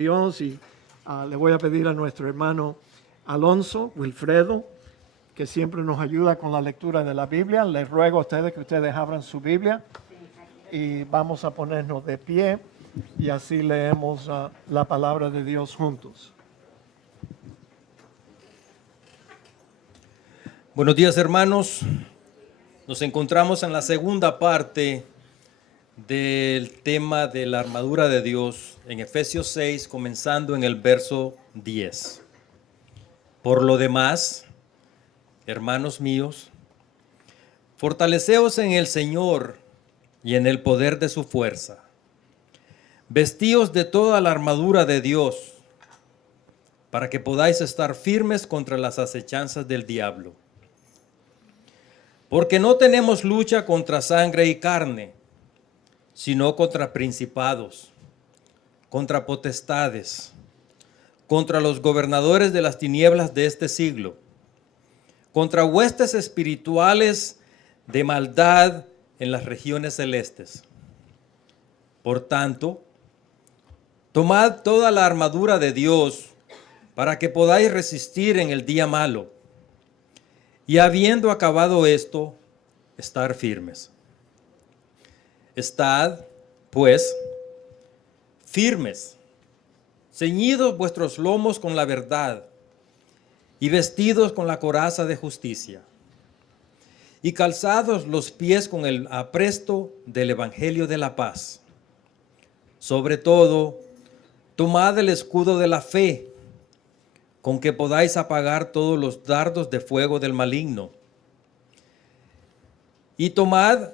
Dios y le voy a pedir a nuestro hermano Alonso Wilfredo, que siempre nos ayuda con la lectura de la Biblia. Les ruego a ustedes que ustedes abran su Biblia y vamos a ponernos de pie y así leemos la palabra de Dios juntos. Buenos días, hermanos. Nos encontramos en la segunda parte del tema de la armadura de Dios en Efesios 6, comenzando en el verso 10. Por lo demás, hermanos míos, fortaleceos en el Señor y en el poder de su fuerza. Vestíos de toda la armadura de Dios, para que podáis estar firmes contra las acechanzas del diablo. Porque no tenemos lucha contra sangre y carne, sino contra principados, contra potestades, contra los gobernadores de las tinieblas de este siglo, contra huestes espirituales de maldad en las regiones celestes. Por tanto, tomad toda la armadura de Dios para que podáis resistir en el día malo, y habiendo acabado esto, estar firmes. Estad, pues, firmes, ceñidos vuestros lomos con la verdad y vestidos con la coraza de justicia, y calzados los pies con el apresto del evangelio de la paz. Sobre todo, tomad el escudo de la fe, con que podáis apagar todos los dardos de fuego del maligno. Y tomad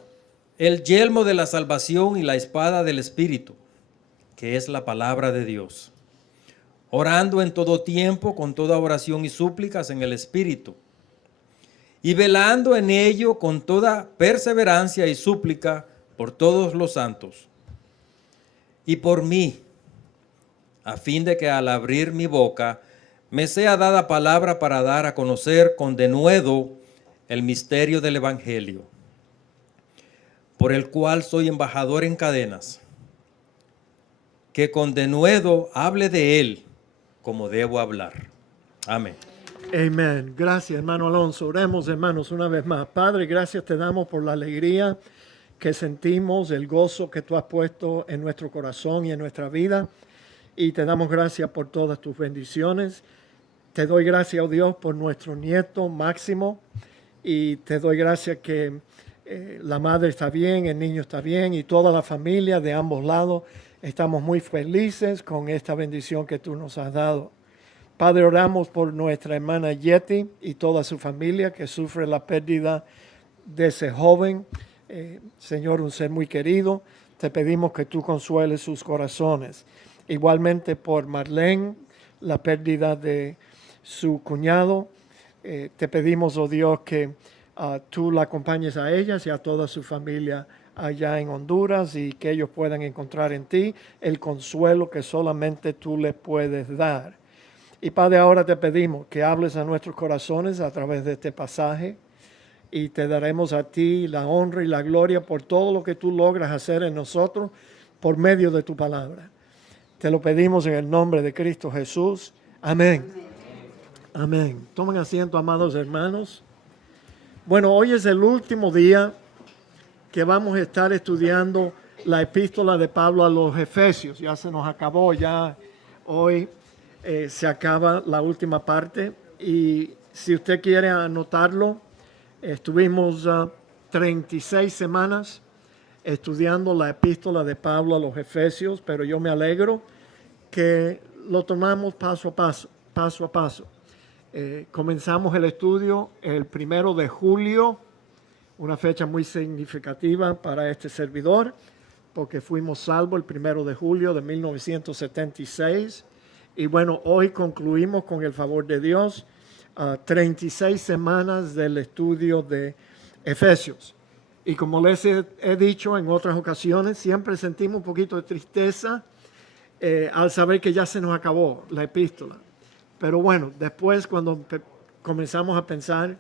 el yelmo de la salvación y la espada del Espíritu, que es la palabra de Dios, orando en todo tiempo con toda oración y súplicas en el Espíritu, y velando en ello con toda perseverancia y súplica por todos los santos, y por mí, a fin de que al abrir mi boca me sea dada palabra para dar a conocer con denuedo el misterio del Evangelio, por el cual soy embajador en cadenas, que con denuedo hable de él como debo hablar. Amén. Amén. Gracias, hermano Alonso. Oremos, hermanos, una vez más. Padre, gracias te damos por la alegría que sentimos, el gozo que tú has puesto en nuestro corazón y en nuestra vida. Y te damos gracias por todas tus bendiciones. Te doy gracias, oh Dios, por nuestro nieto Máximo. Y te doy gracias que la madre está bien, el niño está bien y toda la familia de ambos lados. Estamos muy felices con esta bendición que tú nos has dado. Padre, oramos por nuestra hermana Yeti y toda su familia que sufre la pérdida de ese joven. Señor, un ser muy querido. Te pedimos que tú consueles sus corazones. Igualmente por Marlene, la pérdida de su cuñado. Te pedimos, oh Dios, que tú la acompañes a ellas y a toda su familia allá en Honduras y que ellos puedan encontrar en ti el consuelo que solamente tú les puedes dar. Y Padre, ahora te pedimos que hables a nuestros corazones a través de este pasaje y te daremos a ti la honra y la gloria por todo lo que tú logras hacer en nosotros por medio de tu palabra. Te lo pedimos en el nombre de Cristo Jesús. Amén. Amén. Tomen asiento, amados hermanos. Bueno, hoy es el último día que vamos a estar estudiando la epístola de Pablo a los Efesios. Ya se nos acabó, ya hoy se acaba la última parte. Y si usted quiere anotarlo, estuvimos 36 semanas estudiando la epístola de Pablo a los Efesios, pero yo me alegro que lo tomamos paso a paso. Comenzamos el estudio el 1 de julio, una fecha muy significativa para este servidor, porque fuimos salvos el 1 de julio de 1976. Y bueno, hoy concluimos con el favor de Dios 36 semanas del estudio de Efesios. Y como les he dicho en otras ocasiones, siempre sentimos un poquito de tristeza al saber que ya se nos acabó la epístola. Pero bueno, después cuando comenzamos a pensar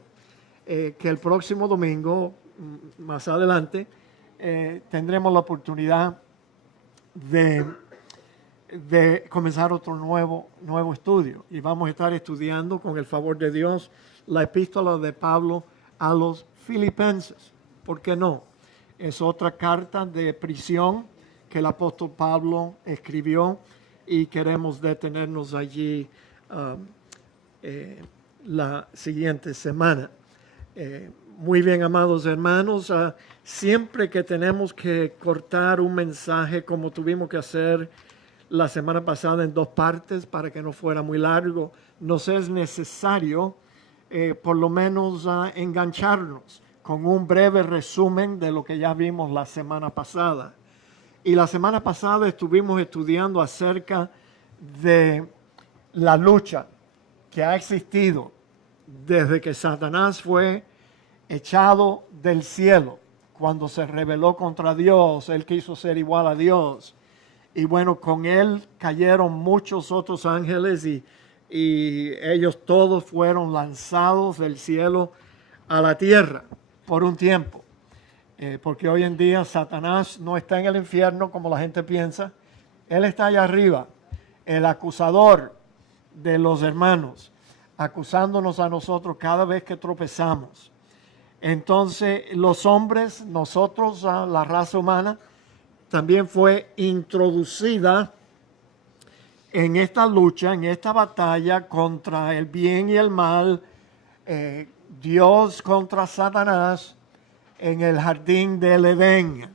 que el próximo domingo, más adelante, tendremos la oportunidad de de comenzar otro nuevo estudio. Y vamos a estar estudiando, con el favor de Dios, la epístola de Pablo a los Filipenses. ¿Por qué no? Es otra carta de prisión que el apóstol Pablo escribió y queremos detenernos allí la siguiente semana. Muy bien, amados hermanos, siempre que tenemos que cortar un mensaje como tuvimos que hacer la semana pasada en 2 partes para que no fuera muy largo, nos es necesario por lo menos engancharnos con un breve resumen de lo que ya vimos la semana pasada. Y la semana pasada estuvimos estudiando acerca de la lucha que ha existido desde que Satanás fue echado del cielo, cuando se rebeló contra Dios. Él quiso ser igual a Dios. Y bueno, con él cayeron muchos otros ángeles y ellos todos fueron lanzados del cielo a la tierra por un tiempo. Porque hoy en día Satanás no está en el infierno como la gente piensa. Él está allá arriba, el acusador de los hermanos, acusándonos a nosotros cada vez que tropezamos. Entonces los hombres, nosotros, la raza humana, también fue introducida en esta lucha, en esta batalla contra el bien y el mal, Dios contra Satanás en el jardín del Edén.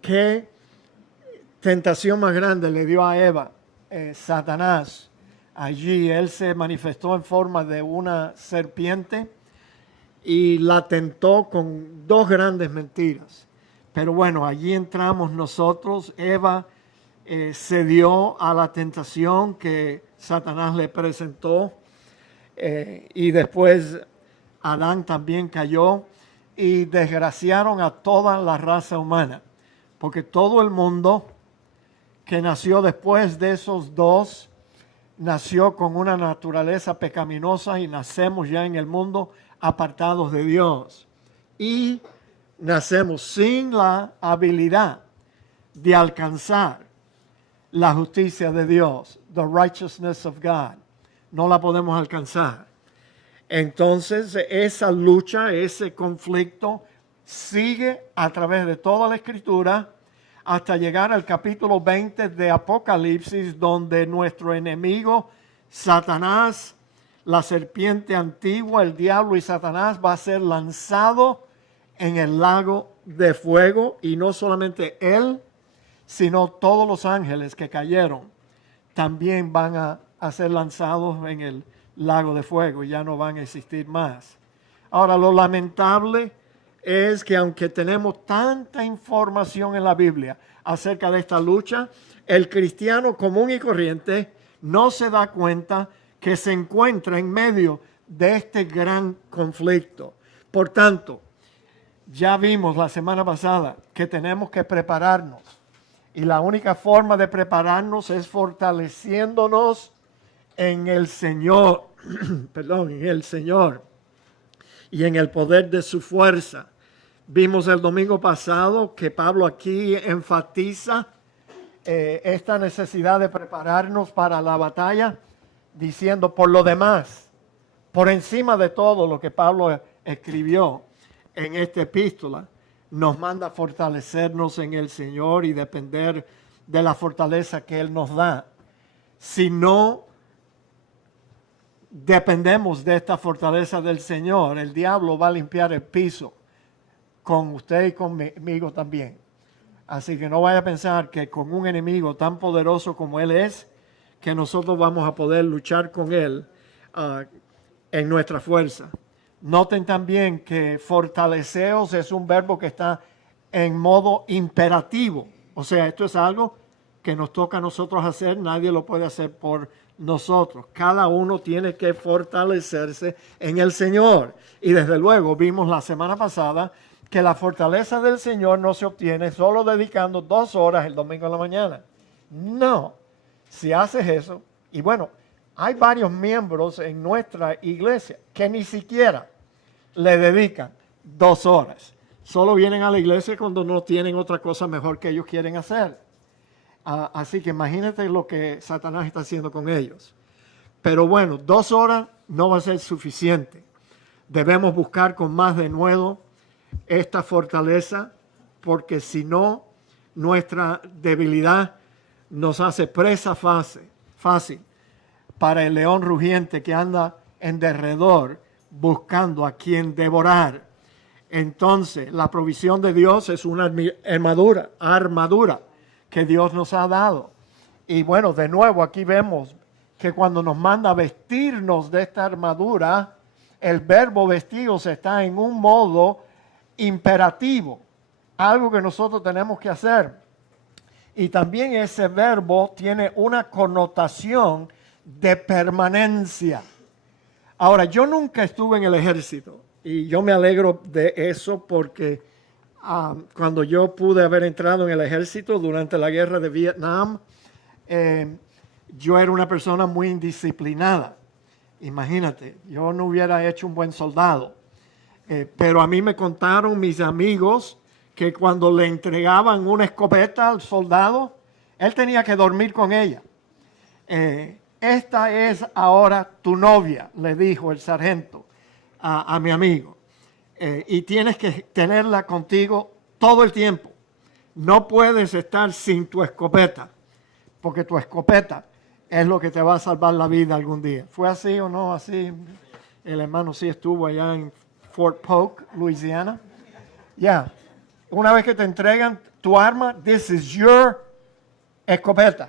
¿Qué tentación más grande le dio a Eva Satanás? Allí él se manifestó en forma de una serpiente y la tentó con 2 grandes mentiras. Pero bueno, allí entramos nosotros. Eva cedió a la tentación que Satanás le presentó. Y después Adán también cayó y desgraciaron a toda la raza humana. Porque todo el mundo que nació después de esos 2 nació con una naturaleza pecaminosa y nacemos ya en el mundo apartados de Dios. Y nacemos sin la habilidad de alcanzar la justicia de Dios, the righteousness of God. No la podemos alcanzar. Entonces, esa lucha, ese conflicto sigue a través de toda la Escritura hasta llegar al capítulo 20 de Apocalipsis, donde nuestro enemigo, Satanás, la serpiente antigua, el diablo y Satanás, va a ser lanzado en el lago de fuego. Y no solamente él, sino todos los ángeles que cayeron también van a ser lanzados en el lago de fuego y ya no van a existir más. Ahora, lo lamentable es que aunque tenemos tanta información en la Biblia acerca de esta lucha, el cristiano común y corriente no se da cuenta que se encuentra en medio de este gran conflicto. Por tanto, ya vimos la semana pasada que tenemos que prepararnos. Y la única forma de prepararnos es fortaleciéndonos en el Señor, en el Señor y en el poder de su fuerza. Vimos el domingo pasado que Pablo aquí enfatiza esta necesidad de prepararnos para la batalla, diciendo: por lo demás, por encima de todo lo que Pablo escribió en esta epístola, nos manda fortalecernos en el Señor y depender de la fortaleza que Él nos da. Si no dependemos de esta fortaleza del Señor, el diablo va a limpiar el piso con usted y conmigo también. Así que no vaya a pensar que con un enemigo tan poderoso como Él es, que nosotros vamos a poder luchar con Él en nuestra fuerza. Noten también que fortaleceos es un verbo que está en modo imperativo. O sea, esto es algo que nos toca a nosotros hacer, nadie lo puede hacer por nosotros. Cada uno tiene que fortalecerse en el Señor. Y desde luego vimos la semana pasada que la fortaleza del Señor no se obtiene solo dedicando 2 horas el domingo en la mañana. No, si haces eso, y bueno, hay varios miembros en nuestra iglesia que ni siquiera le dedican 2 horas. Solo vienen a la iglesia cuando no tienen otra cosa mejor que ellos quieren hacer. Así que imagínate lo que Satanás está haciendo con ellos. Pero bueno, 2 horas no va a ser suficiente. Debemos buscar con más denuedo esta fortaleza, porque si no, nuestra debilidad nos hace presa fácil para el león rugiente que anda en derredor buscando a quien devorar. Entonces, la provisión de Dios es una armadura que Dios nos ha dado. Y bueno, de nuevo aquí vemos que cuando nos manda vestirnos de esta armadura, el verbo vestirse está en un modo imperativo, algo que nosotros tenemos que hacer. Y también ese verbo tiene una connotación de permanencia. Ahora, yo nunca estuve en el ejército y yo me alegro de eso porque cuando yo pude haber entrado en el ejército durante la guerra de Vietnam, yo era una persona muy indisciplinada. Imagínate, yo no hubiera hecho un buen soldado. Pero a mí me contaron mis amigos que cuando le entregaban una escopeta al soldado, él tenía que dormir con ella. Esta es ahora tu novia, le dijo el sargento a mi amigo. Y tienes que tenerla contigo todo el tiempo. No puedes estar sin tu escopeta, porque tu escopeta es lo que te va a salvar la vida algún día. ¿Fue así o no así? El hermano sí estuvo allá en Fort Polk, Louisiana. Ya, una vez que te entregan tu arma, this is your escopeta.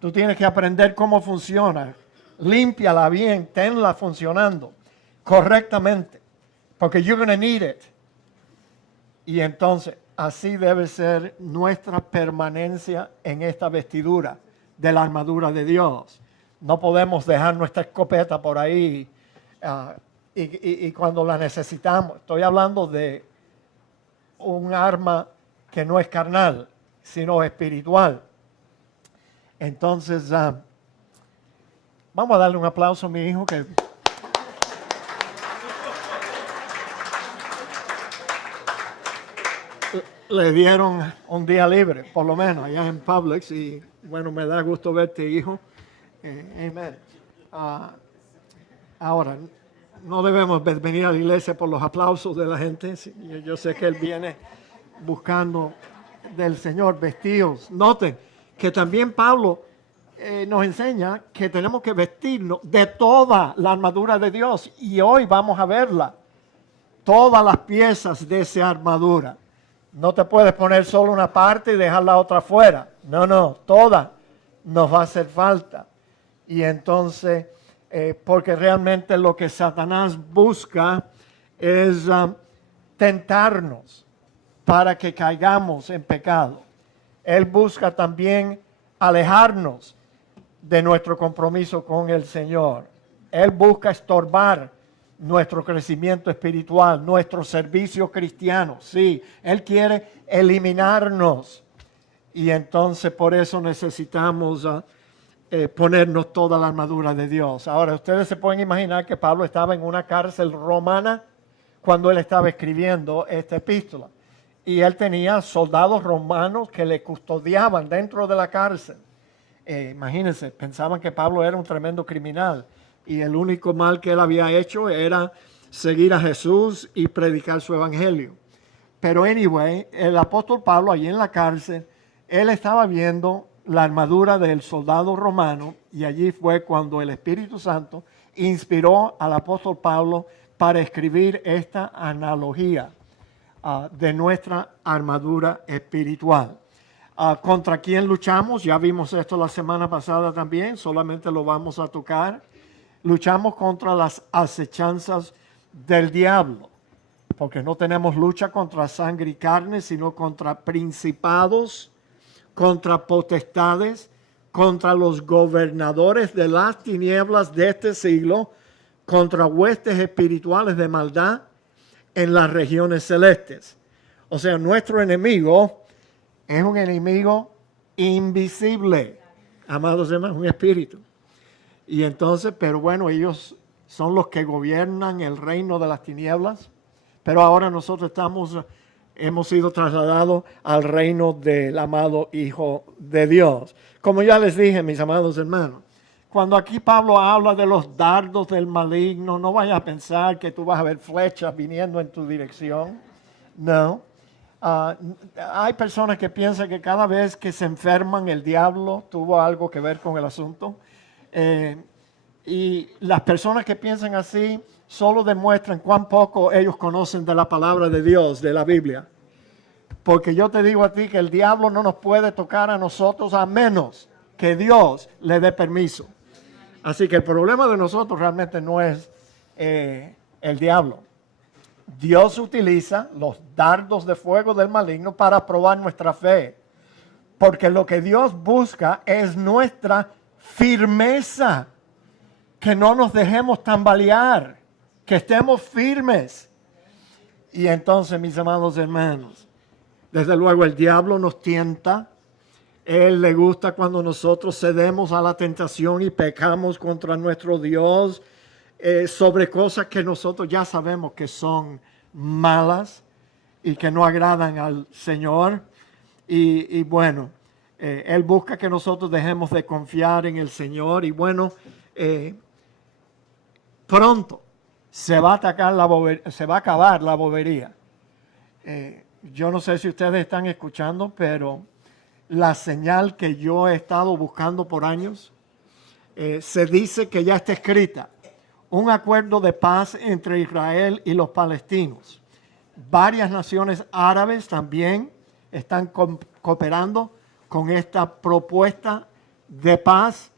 Tú tienes que aprender cómo funciona. Límpiala bien, tenla funcionando correctamente, porque you're going to need it. Y entonces, así debe ser nuestra permanencia en esta vestidura de la armadura de Dios. No podemos dejar nuestra escopeta por ahí y cuando la necesitamos. Estoy hablando de un arma que no es carnal, sino espiritual. Entonces, vamos a darle un aplauso a mi hijo que... Le dieron un día libre, por lo menos, allá en Publix. Y bueno, me da gusto verte, hijo. Amén. Ahora, no debemos venir a la iglesia por los aplausos de la gente. Yo sé que él viene buscando del Señor vestidos. Noten que también Pablo nos enseña que tenemos que vestirnos de toda la armadura de Dios. Y hoy vamos a verla. Todas las piezas de esa armadura. No te puedes poner solo una parte y dejar la otra fuera. No, toda nos va a hacer falta. Y entonces, porque realmente lo que Satanás busca es tentarnos para que caigamos en pecado. Él busca también alejarnos de nuestro compromiso con el Señor. Él busca estorbar nuestro crecimiento espiritual, nuestro servicio cristiano. Sí, Él quiere eliminarnos. Y entonces por eso necesitamos ponernos toda la armadura de Dios. Ahora, ustedes se pueden imaginar que Pablo estaba en una cárcel romana cuando él estaba escribiendo esta epístola. Y él tenía soldados romanos que le custodiaban dentro de la cárcel. Imagínense, pensaban que Pablo era un tremendo criminal. Y el único mal que él había hecho era seguir a Jesús y predicar su evangelio. Pero anyway, el apóstol Pablo allí en la cárcel, él estaba viendo la armadura del soldado romano y allí fue cuando el Espíritu Santo inspiró al apóstol Pablo para escribir esta analogía de nuestra armadura espiritual. ¿Contra quién luchamos? Ya vimos esto la semana pasada también, solamente lo vamos a tocar. Luchamos contra las acechanzas del diablo, porque no tenemos lucha contra sangre y carne, sino contra principados, contra potestades, contra los gobernadores de las tinieblas de este siglo, contra huestes espirituales de maldad en las regiones celestes. O sea, nuestro enemigo es un enemigo invisible, amados hermanos, un espíritu. Y entonces, pero bueno, ellos son los que gobiernan el reino de las tinieblas. Pero ahora nosotros estamos hemos sido trasladados al reino del amado Hijo de Dios. Como ya les dije, mis amados hermanos, cuando aquí Pablo habla de los dardos del maligno, no vayas a pensar que tú vas a ver flechas viniendo en tu dirección. No. Hay personas que piensan que cada vez que se enferman el diablo tuvo algo que ver con el asunto. Y las personas que piensan así solo demuestran cuán poco ellos conocen de la palabra de Dios, de la Biblia. Porque yo te digo a ti que el diablo no nos puede tocar a nosotros a menos que Dios le dé permiso. Así que el problema de nosotros realmente no es el diablo. Dios utiliza los dardos de fuego del maligno para probar nuestra fe. Porque lo que Dios busca es nuestra firmeza. Que no nos dejemos tambalear. Que estemos firmes. Y entonces, mis amados hermanos, desde luego el diablo nos tienta. Él le gusta cuando nosotros cedemos a la tentación y pecamos contra nuestro Dios sobre cosas que nosotros ya sabemos que son malas y que no agradan al Señor. Y bueno, Él busca que nosotros dejemos de confiar en el Señor. Y bueno, pronto se va a atacar se va a acabar la bobería. Yo no sé si ustedes están escuchando, pero la señal que yo he estado buscando por años, se dice que ya está escrita. Un acuerdo de paz entre Israel y los palestinos. Varias naciones árabes también están cooperando con esta propuesta de paz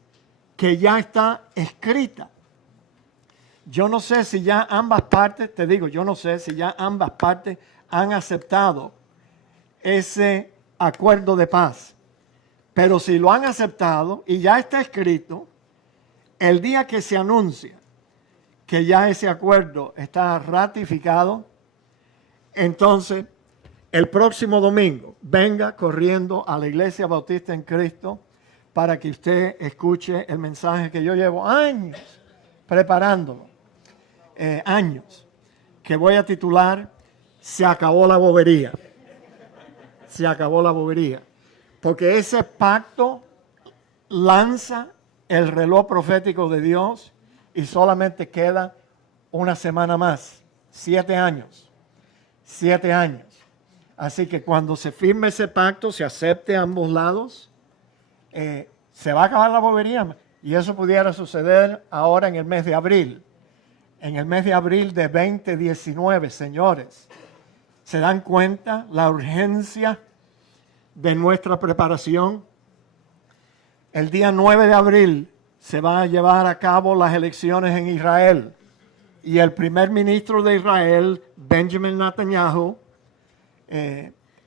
que ya está escrita. Yo no sé si ya ambas partes, te digo, yo no sé si ya ambas partes han aceptado ese acuerdo de paz. Pero si lo han aceptado y ya está escrito, el día que se anuncia que ya ese acuerdo está ratificado, entonces el próximo domingo venga corriendo a la Iglesia Bautista en Cristo para que usted escuche el mensaje que yo llevo años preparándolo, años, que voy a titular Se acabó la bobería. Se acabó la bobería. Porque ese pacto lanza el reloj profético de Dios y solamente queda una semana más. 7 años. 7 años. Así que cuando se firme ese pacto, se acepte a ambos lados, se va a acabar la bobería. Y eso pudiera suceder ahora en el mes de abril. En el mes de abril de 2019, señores. ¿Se dan cuenta la urgencia de nuestra preparación? El día 9 de abril se van a llevar a cabo las elecciones en Israel. Y el primer ministro de Israel, Benjamin Netanyahu,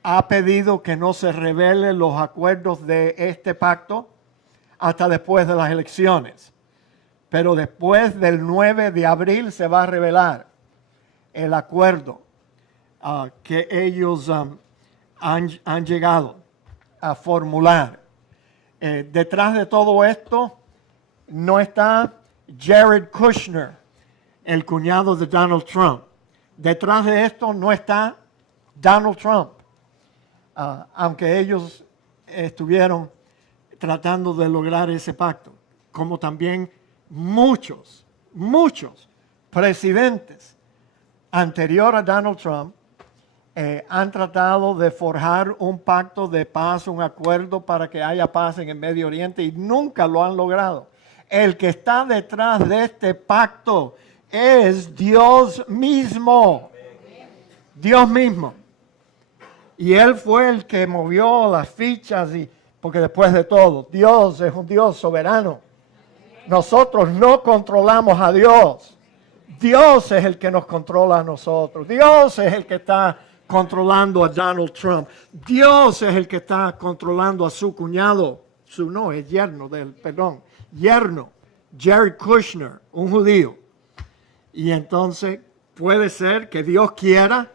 ha pedido que no se revelen los acuerdos de este pacto hasta después de las elecciones. Pero después del 9 de abril se va a revelar el acuerdo que ellos han llegado a formular. Detrás de todo esto no está Jared Kushner, el cuñado de Donald Trump. Detrás de esto no está Donald Trump, aunque ellos estuvieron tratando de lograr ese pacto, como también muchos presidentes anterior a Donald Trump han tratado de forjar un pacto de paz, un acuerdo para que haya paz en el Medio Oriente y nunca lo han logrado. El que está detrás de este pacto es Dios mismo. Dios mismo. Y Él fue el que movió las fichas, porque después de todo, Dios es un Dios soberano. Nosotros no controlamos a Dios. Dios es el que nos controla a nosotros. Dios es el que está controlando a Donald Trump. Dios es el que está controlando a su cuñado. Yerno, Jared Kushner, un judío. Y entonces puede ser que Dios quiera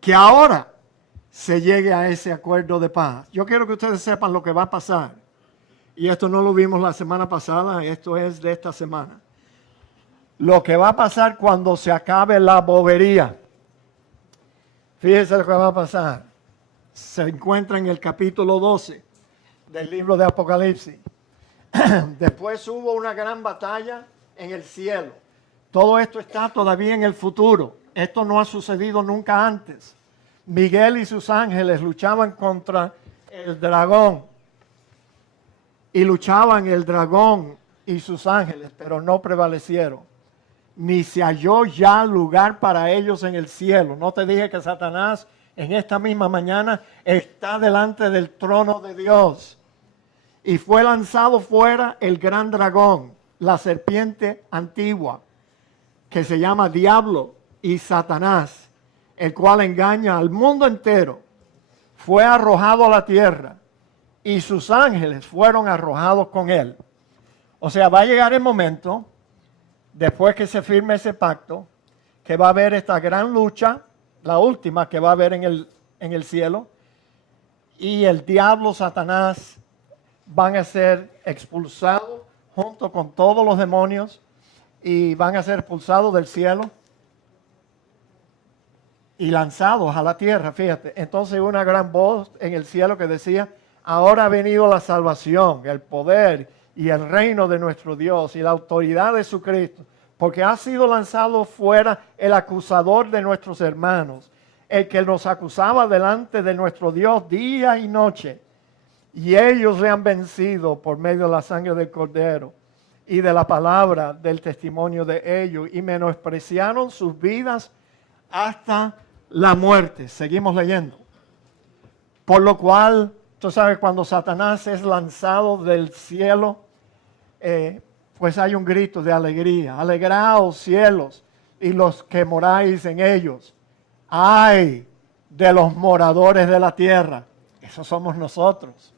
que ahora se llegue a ese acuerdo de paz. Yo quiero que ustedes sepan lo que va a pasar. Y esto no lo vimos la semana pasada, esto es de esta semana. Lo que va a pasar cuando se acabe la bobería. Fíjese lo que va a pasar. Se encuentra en el capítulo 12 del libro de Apocalipsis. Después hubo una gran batalla en el cielo. Todo esto está todavía en el futuro. Esto no ha sucedido nunca antes. Miguel y sus ángeles luchaban contra el dragón. Y luchaban el dragón y sus ángeles, pero no prevalecieron. Ni se halló ya lugar para ellos en el cielo. ¿No te dije que Satanás en esta misma mañana está delante del trono de Dios? Y fue lanzado fuera el gran dragón, la serpiente antigua, que se llama Diablo y Satanás, el cual engaña al mundo entero. Fue arrojado a la tierra y sus ángeles fueron arrojados con él. O sea, va a llegar el momento, después que se firme ese pacto, que va a haber esta gran lucha, la última que va a haber en el cielo, y el diablo, Satanás, van a ser expulsados junto con todos los demonios y van a ser expulsados del cielo y lanzados a la tierra, fíjate. Entonces una gran voz en el cielo que decía, ahora ha venido la salvación, el poder y el reino de nuestro Dios y la autoridad de su Cristo, porque ha sido lanzado fuera el acusador de nuestros hermanos, el que nos acusaba delante de nuestro Dios día y noche. Y ellos le han vencido por medio de la sangre del Cordero y de la palabra del testimonio de ellos, y menospreciaron sus vidas hasta la muerte. Seguimos leyendo. Por lo cual, tú sabes, cuando Satanás es lanzado del cielo, pues hay un grito de alegría. Alegraos cielos y los que moráis en ellos. ¡Ay de los moradores de la tierra! Esos somos nosotros.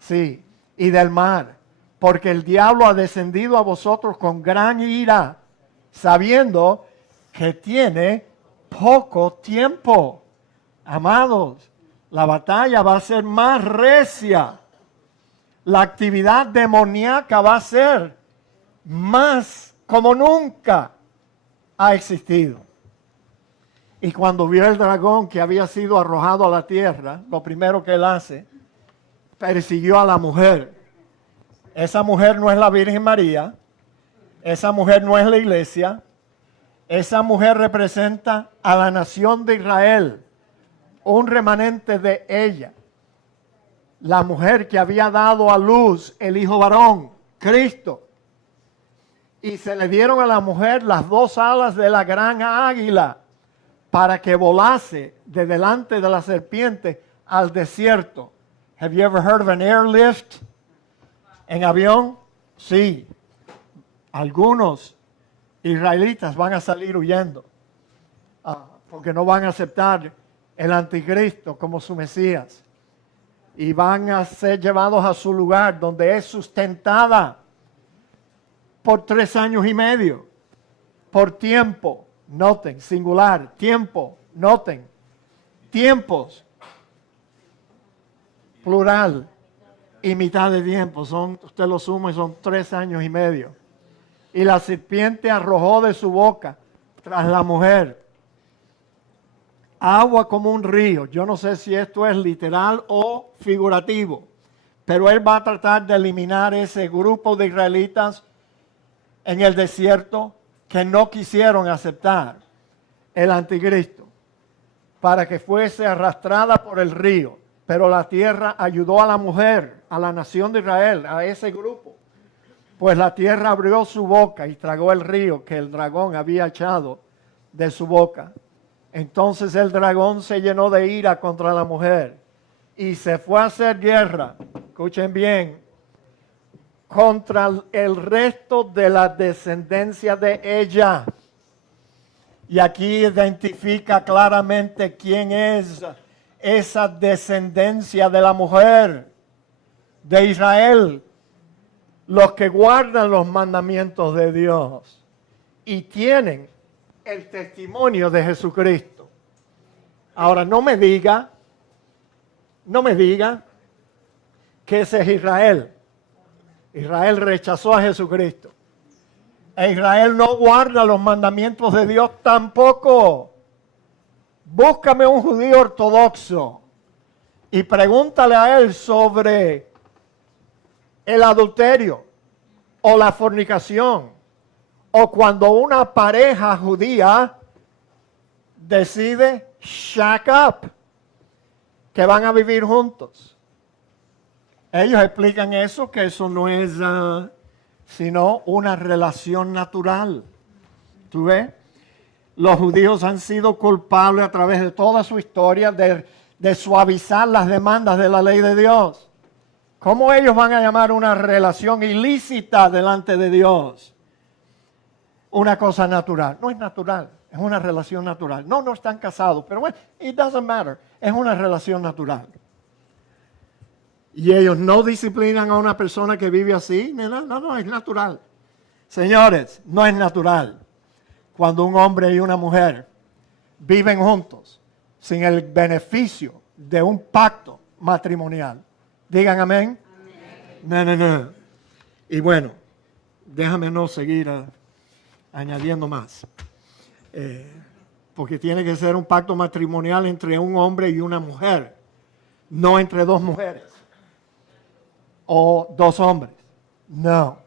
Sí, y del mar, porque el diablo ha descendido a vosotros con gran ira, sabiendo que tiene poco tiempo. Amados, la batalla va a ser más recia. La actividad demoníaca va a ser más como nunca ha existido. Y cuando vio el dragón que había sido arrojado a la tierra, lo primero que él hace, persiguió a la mujer. Esa mujer no es la Virgen María, esa mujer no es la iglesia, esa mujer representa a la nación de Israel, un remanente de ella. La mujer que había dado a luz el hijo varón, Cristo. Y se le dieron a la mujer las dos alas de la gran águila para que volase de delante de la serpiente al desierto. Have you ever heard of an airlift en avión? Sí. Algunos israelitas van a salir huyendo porque no van a aceptar el anticristo como su Mesías. Y van a ser llevados a su lugar donde es sustentada por 3 años y medio. Por tiempo, noten, singular, tiempo, noten, tiempos. Plural y mitad de tiempo, usted lo suma y son 3 años y medio. Y la serpiente arrojó de su boca tras la mujer agua como un río. Yo no sé si esto es literal o figurativo, pero él va a tratar de eliminar ese grupo de israelitas en el desierto que no quisieron aceptar el anticristo, para que fuese arrastrada por el río. Pero la tierra ayudó a la mujer, a la nación de Israel, a ese grupo. Pues la tierra abrió su boca y tragó el río que el dragón había echado de su boca. Entonces el dragón se llenó de ira contra la mujer y se fue a hacer guerra, escuchen bien, contra el resto de la descendencia de ella. Y aquí identifica claramente quién es esa descendencia de la mujer de Israel, los que guardan los mandamientos de Dios y tienen el testimonio de Jesucristo. Ahora, no me diga que ese es Israel. Israel rechazó a Jesucristo. E Israel no guarda los mandamientos de Dios tampoco. búscame un judío ortodoxo y pregúntale a él sobre el adulterio o la fornicación o cuando una pareja judía decide shack up, que van a vivir juntos. Ellos explican eso, que eso no es sino una relación natural. ¿Tú ves? Los judíos han sido culpables a través de toda su historia de suavizar las demandas de la ley de Dios. ¿Cómo ellos van a llamar una relación ilícita delante de Dios una cosa natural? No es natural, es una relación natural. No están casados, pero bueno, it doesn't matter, es una relación natural. Y ellos no disciplinan a una persona que vive así. No, es natural. Señores, no es natural cuando un hombre y una mujer viven juntos sin el beneficio de un pacto matrimonial. Digan amén. No. Y bueno, déjame no seguir añadiendo más. Porque tiene que ser un pacto matrimonial entre un hombre y una mujer, no entre dos mujeres o dos hombres. No.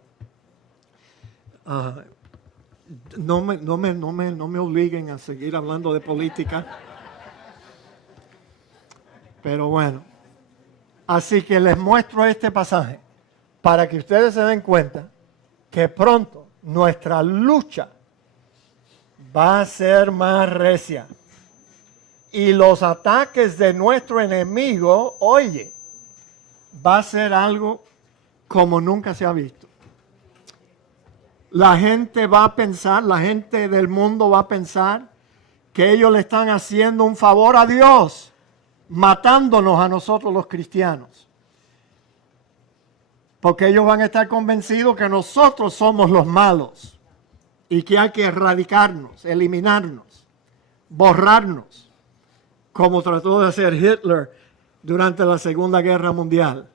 No me obliguen a seguir hablando de política. Pero bueno. Así que les muestro este pasaje para que ustedes se den cuenta que pronto nuestra lucha va a ser más recia. Y los ataques de nuestro enemigo, oye, va a ser algo como nunca se ha visto. La gente va a pensar, la gente del mundo va a pensar que ellos le están haciendo un favor a Dios, matándonos a nosotros los cristianos. Porque ellos van a estar convencidos que nosotros somos los malos y que hay que erradicarnos, eliminarnos, borrarnos, como trató de hacer Hitler durante la Segunda Guerra Mundial.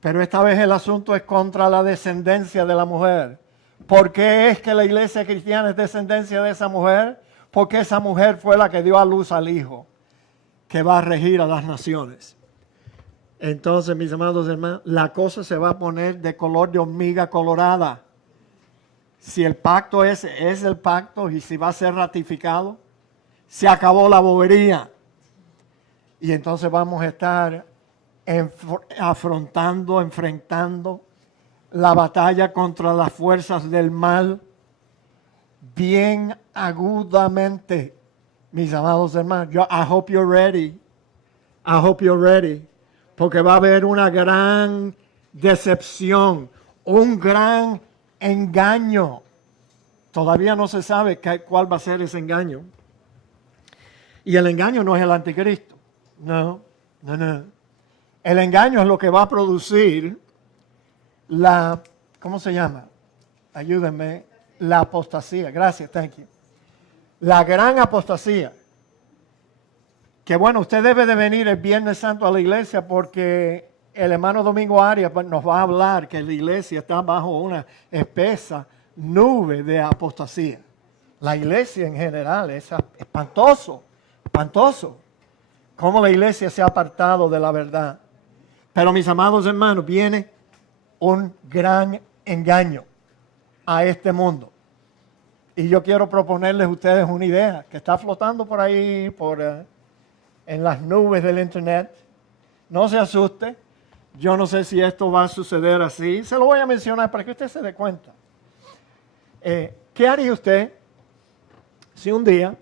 Pero esta vez el asunto es contra la descendencia de la mujer. ¿Por qué es que la iglesia cristiana es descendencia de esa mujer? Porque esa mujer fue la que dio a luz al Hijo que va a regir a las naciones. Entonces, mis amados hermanos, la cosa se va a poner de color de hormiga colorada. Si el pacto es el pacto y si va a ser ratificado, se acabó la bobería. Y entonces vamos a estar enfrentando la batalla contra las fuerzas del mal bien agudamente. Mis amados hermanos, I hope you're ready. I hope you're ready. Porque va a haber una gran decepción, un gran engaño. Todavía no se sabe cuál va a ser ese engaño. Y el engaño no es el anticristo. No. El engaño es lo que va a producir ¿cómo se llama? Ayúdenme. La apostasía. Gracias, thank you. La gran apostasía. Que bueno, usted debe de venir el Viernes Santo a la iglesia porque el hermano Domingo Arias nos va a hablar que la iglesia está bajo una espesa nube de apostasía. La iglesia en general es espantoso. Cómo la iglesia se ha apartado de la verdad. Pero mis amados hermanos, viene un gran engaño a este mundo. Y yo quiero proponerles a ustedes una idea que está flotando por ahí, en las nubes del internet. No se asuste. Yo no sé si esto va a suceder así. Se lo voy a mencionar para que usted se dé cuenta. ¿Qué haría usted si un día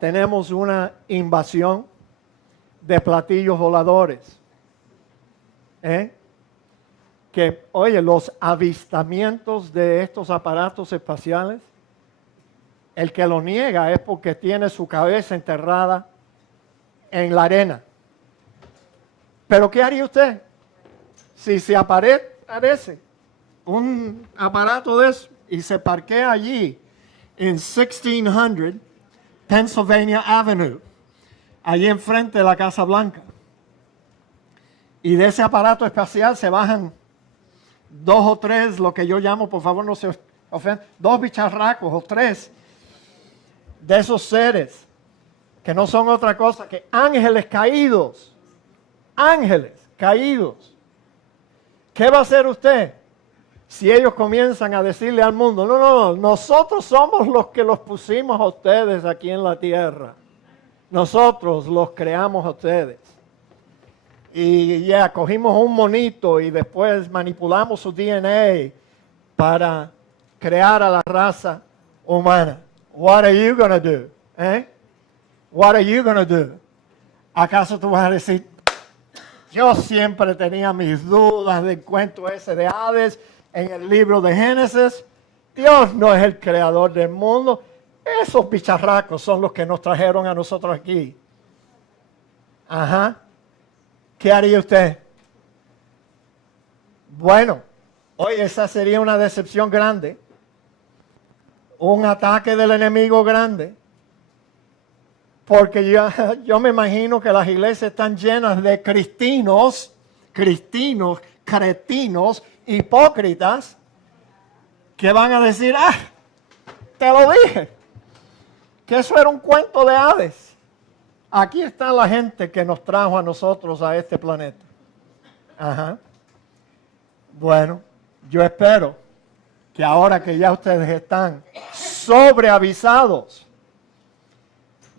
tenemos una invasión de platillos voladores? Que, oye, los avistamientos de estos aparatos espaciales, el que lo niega es porque tiene su cabeza enterrada en la arena. Pero ¿qué haría usted si se aparece un aparato de eso y se parquea allí en 1600 Pennsylvania Avenue, allí enfrente de la Casa Blanca? Y de ese aparato espacial se bajan 2 o 3, lo que yo llamo, por favor no se ofendan, 2 bicharracos o 3 de esos seres que no son otra cosa que ángeles caídos. Ángeles caídos. ¿Qué va a hacer usted si ellos comienzan a decirle al mundo, no, nosotros somos los que los pusimos a ustedes aquí en la tierra? Nosotros los creamos a ustedes. Y ya cogimos un monito y después manipulamos su DNA para crear a la raza humana. What are you gonna do? What are you gonna do? ¿Acaso tú vas a decir, yo siempre tenía mis dudas del cuento ese de Hades en el libro de Génesis? Dios no es el creador del mundo. Esos bicharracos son los que nos trajeron a nosotros aquí. Ajá. ¿Qué haría usted? Bueno, hoy esa sería una decepción grande. Un ataque del enemigo grande. Porque yo me imagino que las iglesias están llenas de cretinos, hipócritas, que van a decir, te lo dije, que eso era un cuento de Hades. Aquí está la gente que nos trajo a nosotros a este planeta. Ajá. Bueno, yo espero que ahora que ya ustedes están sobreavisados,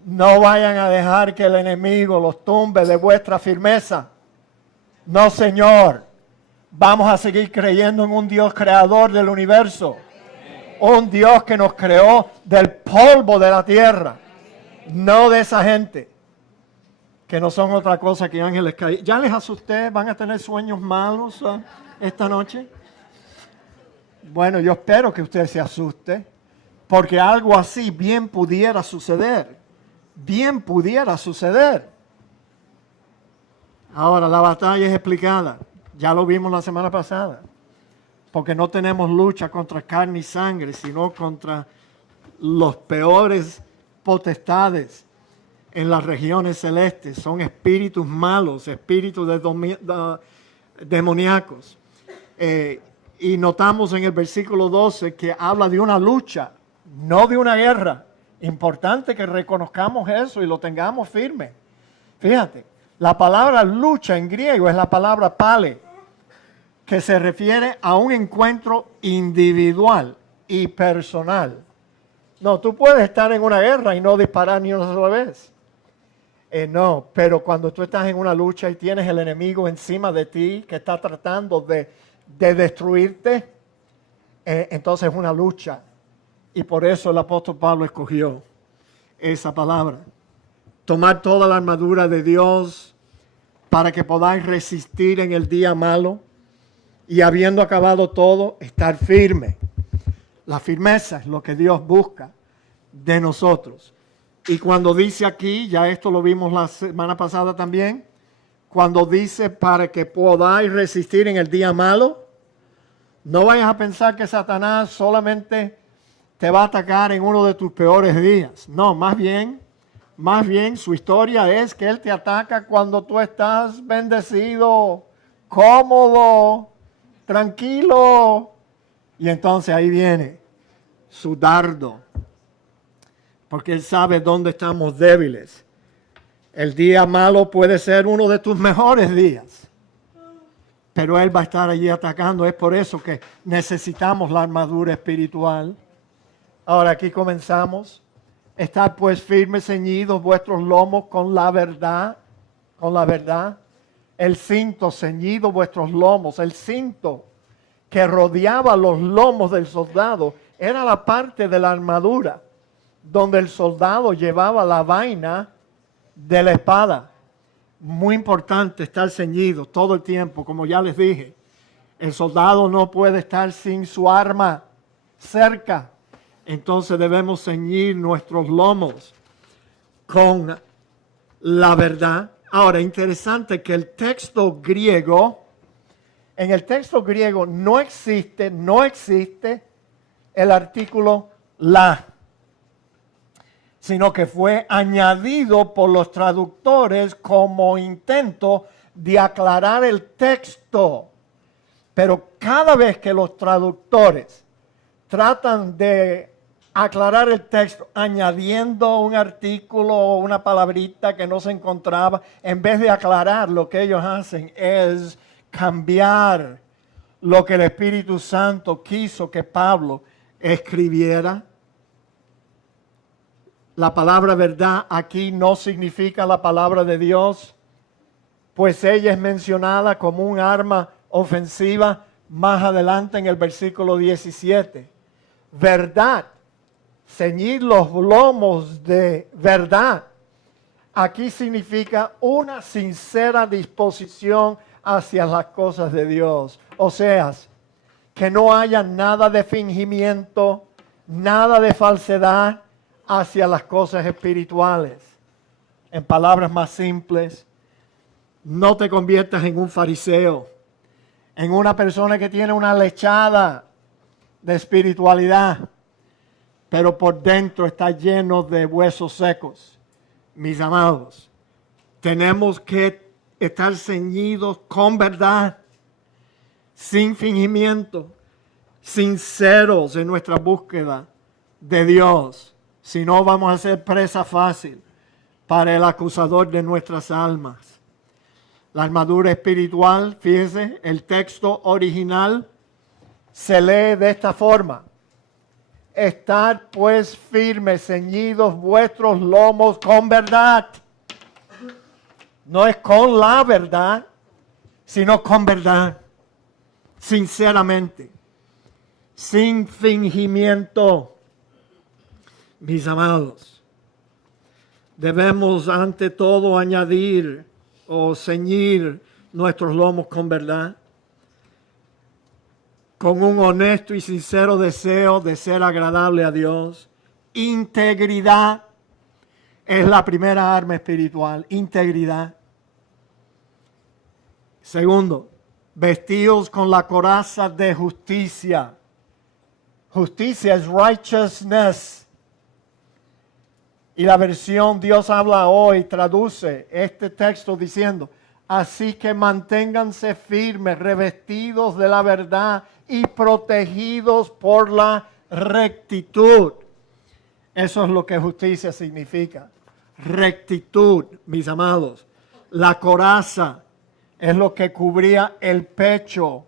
no vayan a dejar que el enemigo los tumbe de vuestra firmeza. No, Señor. Vamos a seguir creyendo en un Dios creador del universo. Un Dios que nos creó del polvo de la tierra. No de esa gente que no son otra cosa que ángeles caídos. ¿Ya les asusté? ¿Van a tener sueños malos esta noche? Bueno, yo espero que usted se asuste, porque algo así bien pudiera suceder. Bien pudiera suceder. Ahora, la batalla es explicada. Ya lo vimos la semana pasada. Porque no tenemos lucha contra carne y sangre, sino contra los peores potestades en las regiones celestes. Son espíritus malos, espíritus demoníacos. Y notamos en el versículo 12 que habla de una lucha, no de una guerra. Importante que reconozcamos eso y lo tengamos firme. Fíjate, la palabra lucha en griego es la palabra pale, que se refiere a un encuentro individual y personal. No, tú puedes estar en una guerra y no disparar ni una sola vez. No, pero cuando tú estás en una lucha y tienes el enemigo encima de ti que está tratando de destruirte, entonces es una lucha. Y por eso el apóstol Pablo escogió esa palabra. Tomar toda la armadura de Dios para que podáis resistir en el día malo y habiendo acabado todo, estar firme. La firmeza es lo que Dios busca de nosotros. Y cuando dice aquí, ya esto lo vimos la semana pasada también, cuando dice para que podáis resistir en el día malo, no vayas a pensar que Satanás solamente te va a atacar en uno de tus peores días. No, más bien su historia es que él te ataca cuando tú estás bendecido, cómodo, tranquilo. Y entonces ahí viene su dardo, porque él sabe dónde estamos débiles. El día malo puede ser uno de tus mejores días, pero él va a estar allí atacando. Es por eso que necesitamos la armadura espiritual. Ahora aquí comenzamos. Estad pues firmes, ceñidos vuestros lomos con la verdad. El cinto, ceñido vuestros lomos. El cinto que rodeaba los lomos del soldado era la parte de la armadura donde el soldado llevaba la vaina de la espada. Muy importante estar ceñido todo el tiempo, como ya les dije. El soldado no puede estar sin su arma cerca. Entonces debemos ceñir nuestros lomos con la verdad. Ahora, interesante que el texto griego, en el texto griego no existe el artículo la, sino que fue añadido por los traductores como intento de aclarar el texto. Pero cada vez que los traductores tratan de aclarar el texto, añadiendo un artículo o una palabrita que no se encontraba. En vez de aclarar, lo que ellos hacen es cambiar lo que el Espíritu Santo quiso que Pablo escribiera. La palabra verdad aquí no significa la palabra de Dios, pues ella es mencionada como un arma ofensiva más adelante en el versículo 17. Verdad, ceñir los lomos de verdad, aquí significa una sincera disposición hacia las cosas de Dios. O sea, que no haya nada de fingimiento, nada de falsedad hacia las cosas espirituales. En palabras más simples, no te conviertas en un fariseo, en una persona que tiene una lechada de espiritualidad, pero por dentro está lleno de huesos secos. Mis amados, tenemos que estar ceñidos con verdad, sin fingimiento, sinceros en nuestra búsqueda de Dios. Si no, vamos a ser presa fácil para el acusador de nuestras almas. La armadura espiritual, fíjense, el texto original se lee de esta forma. Estad pues firmes, ceñidos vuestros lomos con verdad. No es con la verdad, sino con verdad. Sinceramente, sin fingimiento. Mis amados, debemos ante todo añadir o ceñir nuestros lomos con verdad, con un honesto y sincero deseo de ser agradable a Dios. Integridad es la primera arma espiritual, integridad. Segundo, vestidos con la coraza de justicia. Justicia es righteousness. Y la versión Dios habla hoy traduce este texto diciendo, así que manténganse firmes, revestidos de la verdad y protegidos por la rectitud. Eso es lo que justicia significa. Rectitud, mis amados. La coraza es lo que cubría el pecho,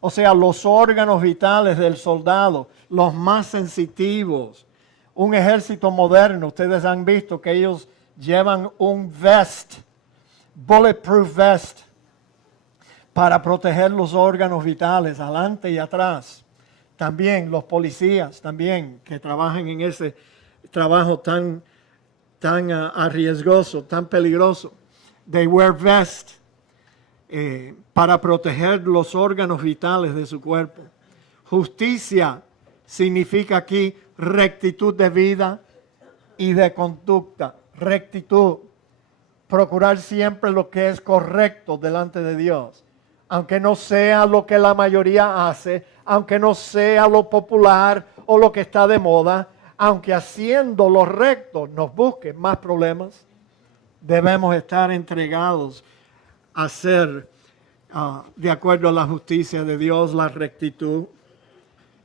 o sea, los órganos vitales del soldado, los más sensitivos. Un ejército moderno, ustedes han visto que ellos llevan un vest, bulletproof vest, para proteger los órganos vitales, adelante y atrás. También los policías, también, que trabajan en ese trabajo tan arriesgoso, tan peligroso. They wear vest para proteger los órganos vitales de su cuerpo. Justicia significa aquí rectitud de vida y de conducta. Rectitud. Procurar siempre lo que es correcto delante de Dios. Aunque no sea lo que la mayoría hace, aunque no sea lo popular o lo que está de moda, aunque haciendo lo recto nos busque más problemas, debemos estar entregados a ser de acuerdo a la justicia de Dios, la rectitud.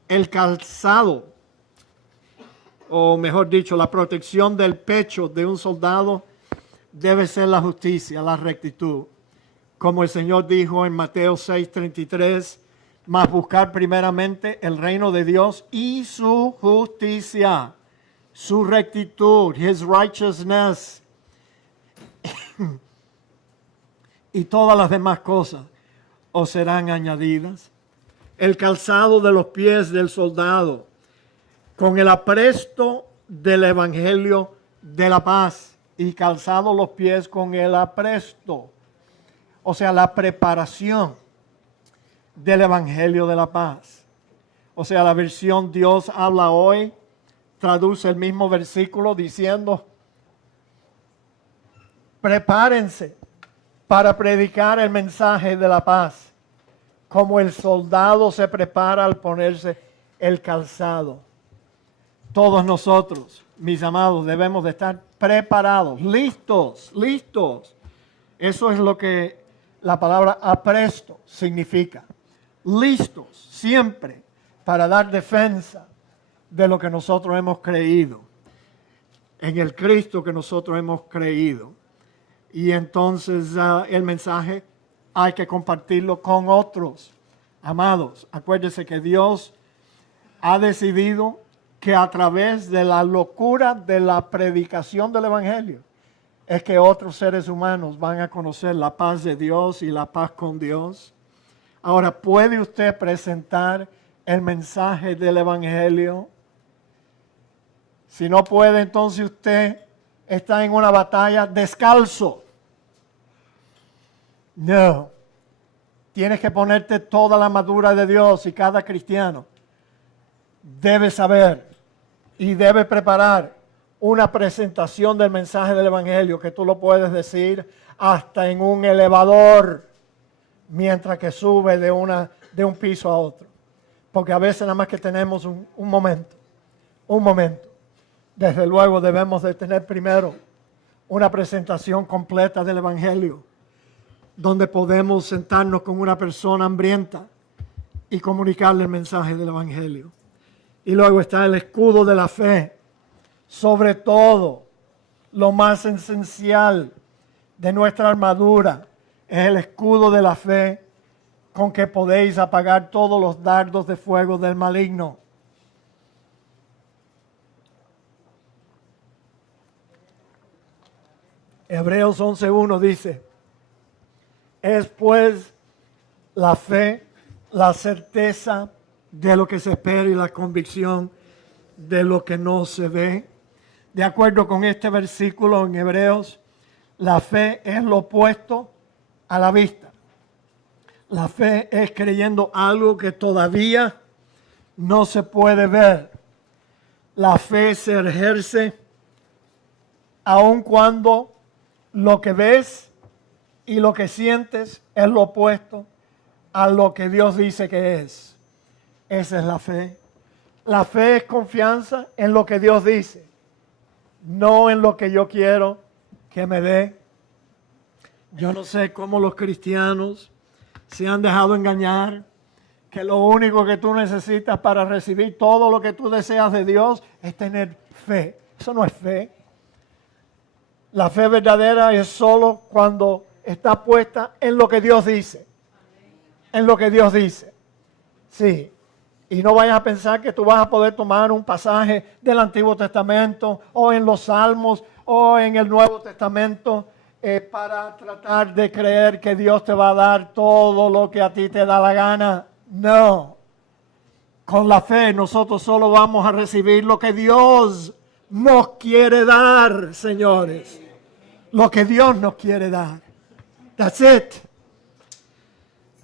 El calzado, o mejor dicho, la protección del pecho de un soldado debe ser la justicia, la rectitud. Como el Señor dijo en Mateo 6:33, mas buscar primeramente el reino de Dios y su justicia, su rectitud, his righteousness, y todas las demás cosas os serán añadidas. El calzado de los pies del soldado, con el apresto del evangelio de la paz, y calzado los pies con el apresto, o sea, la preparación del evangelio de la paz. O sea, la versión Dios habla hoy traduce el mismo versículo diciendo, prepárense para predicar el mensaje de la paz, como el soldado se prepara al ponerse el calzado. Todos nosotros, mis amados, debemos de estar preparados, listos. Eso es lo que la palabra apresto significa. Listos siempre para dar defensa de lo que nosotros hemos creído, en el Cristo que nosotros hemos creído. Y entonces el mensaje hay que compartirlo con otros. Amados, acuérdense que Dios ha decidido que a través de la locura de la predicación del Evangelio es que otros seres humanos van a conocer la paz de Dios y la paz con Dios. Ahora, ¿puede usted presentar el mensaje del Evangelio? Si no puede, entonces usted está en una batalla descalzo. No. Tienes que ponerte toda la armadura de Dios y cada cristiano debe saber y debe preparar una presentación del mensaje del Evangelio que tú lo puedes decir hasta en un elevador mientras que sube de un piso a otro. Porque a veces nada más que tenemos un momento. Desde luego debemos de tener primero una presentación completa del Evangelio, donde podemos sentarnos con una persona hambrienta y comunicarle el mensaje del Evangelio. Y luego está el escudo de la fe. Sobre todo, lo más esencial de nuestra armadura es el escudo de la fe con que podéis apagar todos los dardos de fuego del maligno. Hebreos 11:1 dice, es pues la fe, la certeza de lo que se espera y la convicción de lo que no se ve. De acuerdo con este versículo en Hebreos, la fe es lo opuesto a la vista. La fe es creyendo algo que todavía no se puede ver. La fe se ejerce aun cuando lo que ves y lo que sientes es lo opuesto a lo que Dios dice que es. Esa es la fe. La fe es confianza en lo que Dios dice, no en lo que yo quiero que me dé. Yo no sé cómo los cristianos se han dejado engañar, que lo único que tú necesitas para recibir todo lo que tú deseas de Dios es tener fe. Eso no es fe. La fe verdadera es solo cuando está puesta en lo que Dios dice. En lo que Dios dice. Sí. Y no vayas a pensar que tú vas a poder tomar un pasaje del Antiguo Testamento o en los Salmos o en el Nuevo Testamento para tratar de creer que Dios te va a dar todo lo que a ti te da la gana. No. Con la fe nosotros solo vamos a recibir lo que Dios nos quiere dar, señores. Lo que Dios nos quiere dar. That's it.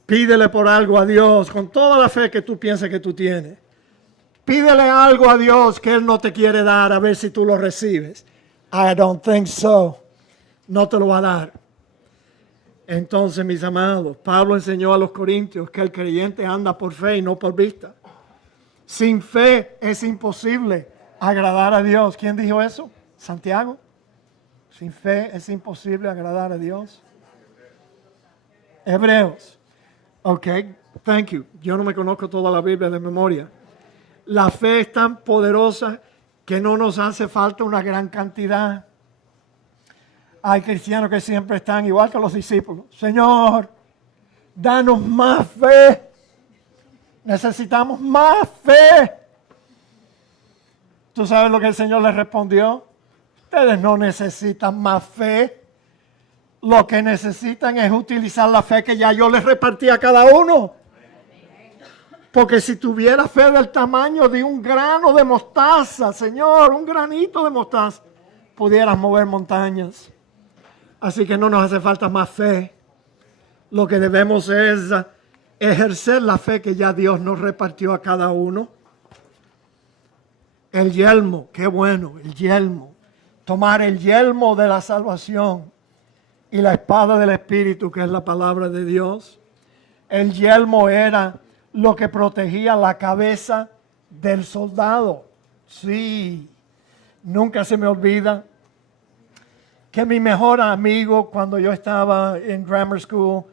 Pídele por algo a Dios con toda la fe que tú pienses que tú tienes. Pídele algo a Dios que Él no te quiere dar, a ver si tú lo recibes. I don't think so. No te lo va a dar. Entonces, mis amados, Pablo enseñó a los corintios que el creyente anda por fe y no por vista. Sin fe es imposible agradar a Dios. ¿Quién dijo eso? Santiago. Sin fe es imposible agradar a Dios. Hebreos. Ok, thank you. Yo no me conozco toda la Biblia de memoria. La fe es tan poderosa que no nos hace falta una gran cantidad. Hay cristianos que siempre están igual que los discípulos. Señor, danos más fe. Necesitamos más fe. ¿Tú sabes lo que el Señor les respondió? Ustedes no necesitan más fe. Lo que necesitan es utilizar la fe que ya yo les repartí a cada uno. Porque si tuviera fe del tamaño de un grano de mostaza, Señor, un granito de mostaza, pudieras mover montañas. Así que no nos hace falta más fe. Lo que debemos es ejercer la fe que ya Dios nos repartió a cada uno. El yelmo, qué bueno, el yelmo. Tomar el yelmo de la salvación y la espada del Espíritu, que es la palabra de Dios. El yelmo era lo que protegía la cabeza del soldado. Sí, nunca se me olvida que mi mejor amigo cuando yo estaba en grammar school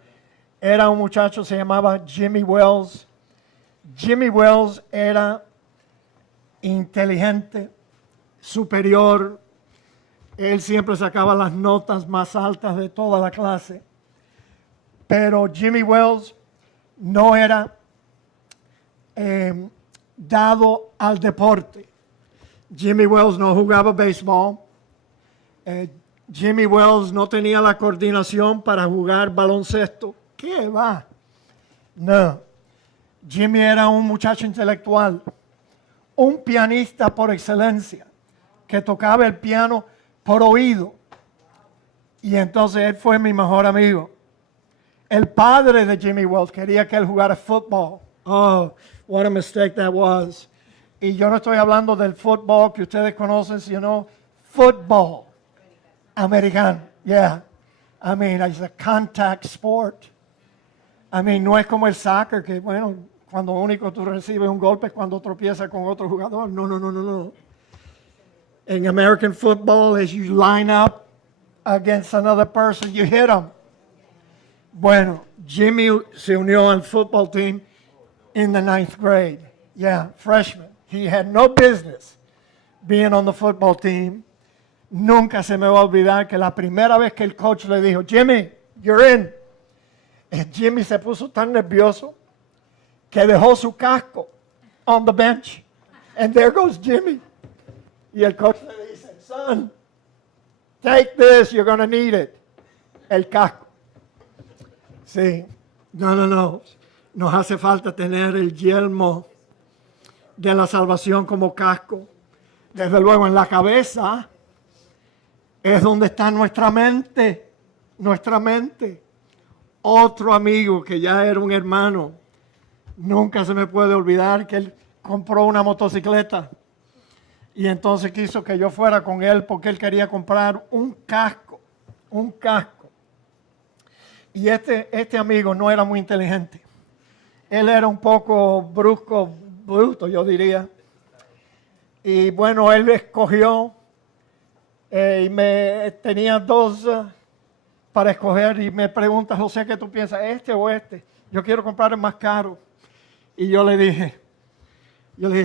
era un muchacho, se llamaba Jimmy Wells. Jimmy Wells era inteligente, superior. Él siempre sacaba las notas más altas de toda la clase. Pero Jimmy Wells no era dado al deporte. Jimmy Wells no jugaba béisbol. Jimmy Wells no tenía la coordinación para jugar baloncesto. ¿Qué va? No. Jimmy era un muchacho intelectual, un pianista por excelencia, que tocaba el piano por oído. Y entonces él fue mi mejor amigo. El padre de Jimmy Wells quería que él jugara fútbol. Oh, what a mistake that was. Y yo no estoy hablando del fútbol que ustedes conocen, sino fútbol americano. Yeah. I mean, it's a contact sport. I mean, no es como el soccer, que bueno, cuando único tú recibes un golpe es cuando tropiezas con otro jugador. No. In American football, as you line up against another person, you hit them. Bueno, Jimmy se unió al football team in the 9th grade. Yeah, freshman. He had no business being on the football team. Nunca se me va a olvidar que la primera vez que el coach le dijo, Jimmy, you're in. Jimmy se puso tan nervioso que dejó su casco on the bench. And there goes Jimmy. Y el coach le dice, son, take this, you're going to need it. El casco. Sí, no. Nos hace falta tener el yelmo de la salvación como casco. Desde luego en la cabeza es donde está nuestra mente. Otro amigo que ya era un hermano, nunca se me puede olvidar que él compró una motocicleta y entonces quiso que yo fuera con él porque él quería comprar un casco. Y este amigo no era muy inteligente. Él era un poco bruto, yo diría. Y bueno, él escogió y tenía dos para escoger y me pregunta, José, ¿qué tú piensas? ¿Este o este? Yo quiero comprar el más caro. Y yo le dije,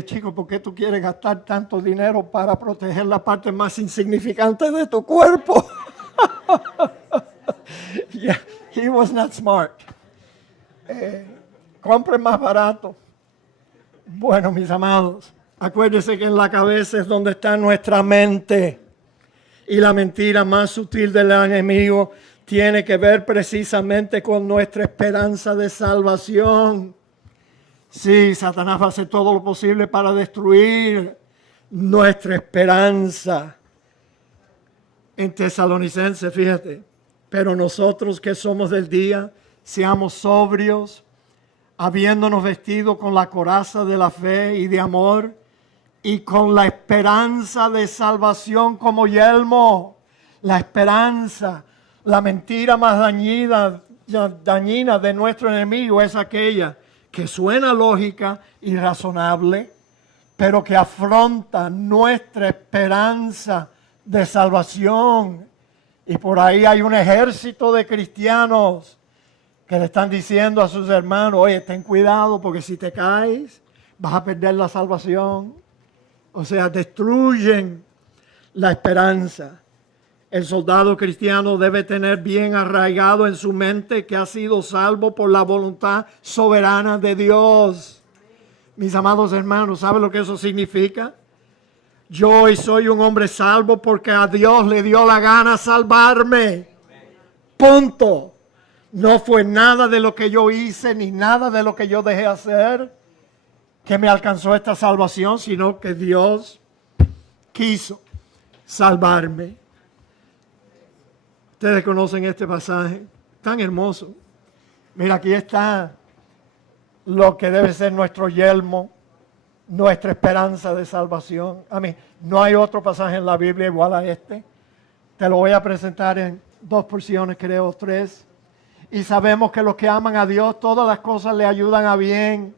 chico, ¿por qué tú quieres gastar tanto dinero para proteger la parte más insignificante de tu cuerpo? Yeah, he was not smart. Compre más barato. Bueno, mis amados, acuérdense que en la cabeza es donde está nuestra mente. Y la mentira más sutil del enemigo tiene que ver precisamente con nuestra esperanza de salvación. Sí, Satanás va a hacer todo lo posible para destruir nuestra esperanza. En Tesalonicenses, fíjate, pero nosotros que somos del día, seamos sobrios, habiéndonos vestido con la coraza de la fe y de amor, y con la esperanza de salvación como yelmo. La esperanza, la mentira más dañina de nuestro enemigo es aquella que suena lógica y razonable, pero que afronta nuestra esperanza de salvación. Y por ahí hay un ejército de cristianos que le están diciendo a sus hermanos, oye, ten cuidado porque si te caes vas a perder la salvación. O sea, destruyen la esperanza. El soldado cristiano debe tener bien arraigado en su mente que ha sido salvo por la voluntad soberana de Dios. Mis amados hermanos, ¿saben lo que eso significa? Yo hoy soy un hombre salvo porque a Dios le dio la gana salvarme. Punto. No fue nada de lo que yo hice ni nada de lo que yo dejé hacer que me alcanzó esta salvación, sino que Dios quiso salvarme. Ustedes conocen este pasaje tan hermoso. Mira, aquí está lo que debe ser nuestro yelmo, nuestra esperanza de salvación. A mí, no hay otro pasaje en la Biblia igual a este. Te lo voy a presentar en 2 porciones, creo, 3. Y sabemos que los que aman a Dios, todas las cosas le ayudan a bien.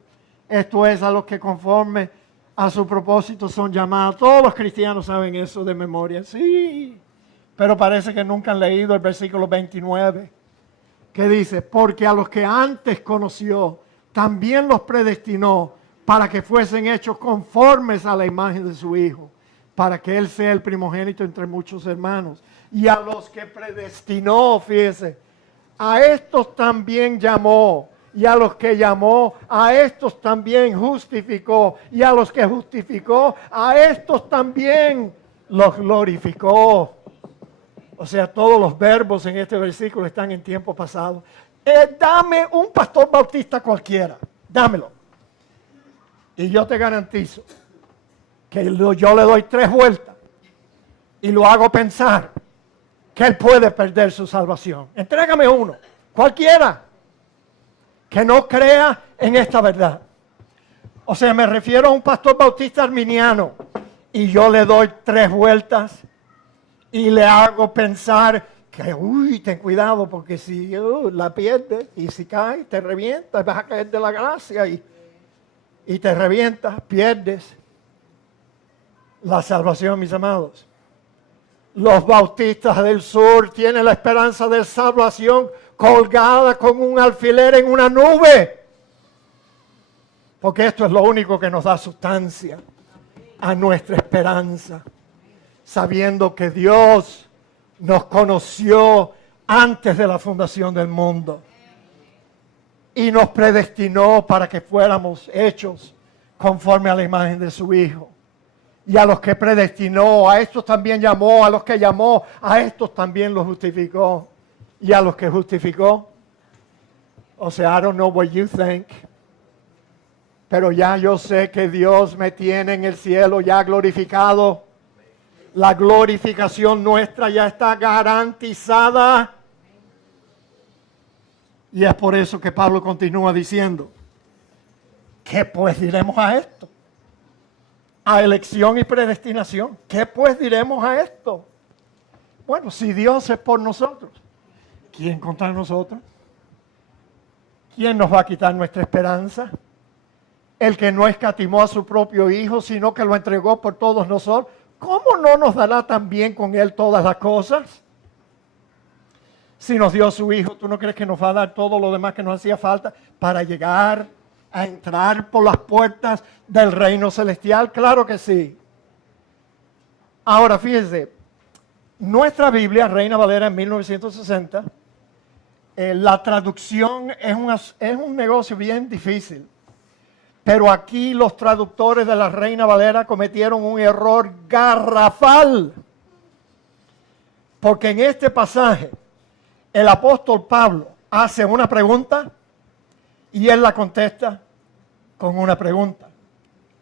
Esto es, a los que conforme a su propósito son llamados. Todos los cristianos saben eso de memoria. Sí, pero parece que nunca han leído el versículo 29, que dice, porque a los que antes conoció, también los predestinó para que fuesen hechos conformes a la imagen de su Hijo, para que Él sea el primogénito entre muchos hermanos. Y a los que predestinó, fíjese, a estos también llamó, y a los que llamó, a estos también justificó, y a los que justificó, a estos también los glorificó. O sea, todos los verbos en este versículo están en tiempo pasado. Dame un pastor bautista cualquiera, dámelo. Y yo te garantizo que yo le doy 3 vueltas y lo hago pensar que él puede perder su salvación. Entrégame uno, cualquiera, que no crea en esta verdad. O sea, me refiero a un pastor bautista arminiano y yo le doy 3 vueltas y le hago pensar que, ten cuidado porque si la pierdes y si caes, te revientas, vas a caer de la gracia y te revientas, pierdes la salvación, mis amados. Los bautistas del sur tienen la esperanza de salvación colgada con un alfiler en una nube. Porque esto es lo único que nos da sustancia a nuestra esperanza. Sabiendo que Dios nos conoció antes de la fundación del mundo. Y nos predestinó para que fuéramos hechos conforme a la imagen de su Hijo. Y a los que predestinó, a estos también llamó, a los que llamó, a estos también los justificó. Y a los que justificó, o sea, I don't know what you think, pero ya yo sé que Dios me tiene en el cielo ya glorificado. La glorificación nuestra ya está garantizada. Y es por eso que Pablo continúa diciendo, ¿qué pues diremos a esto? A elección y predestinación. ¿Qué pues diremos a esto? Bueno, si Dios es por nosotros, ¿quién contra nosotros? ¿Quién nos va a quitar nuestra esperanza? El que no escatimó a su propio Hijo, sino que lo entregó por todos nosotros, ¿cómo no nos dará también con Él todas las cosas? Si nos dio su Hijo, ¿tú no crees que nos va a dar todo lo demás que nos hacía falta para llegar a entrar por las puertas del reino celestial? Claro que sí. Ahora, fíjense, nuestra Biblia, Reina Valera en 1960, la traducción es un negocio bien difícil. Pero aquí los traductores de la Reina Valera cometieron un error garrafal. Porque en este pasaje, el apóstol Pablo hace una pregunta y él la contesta con una pregunta.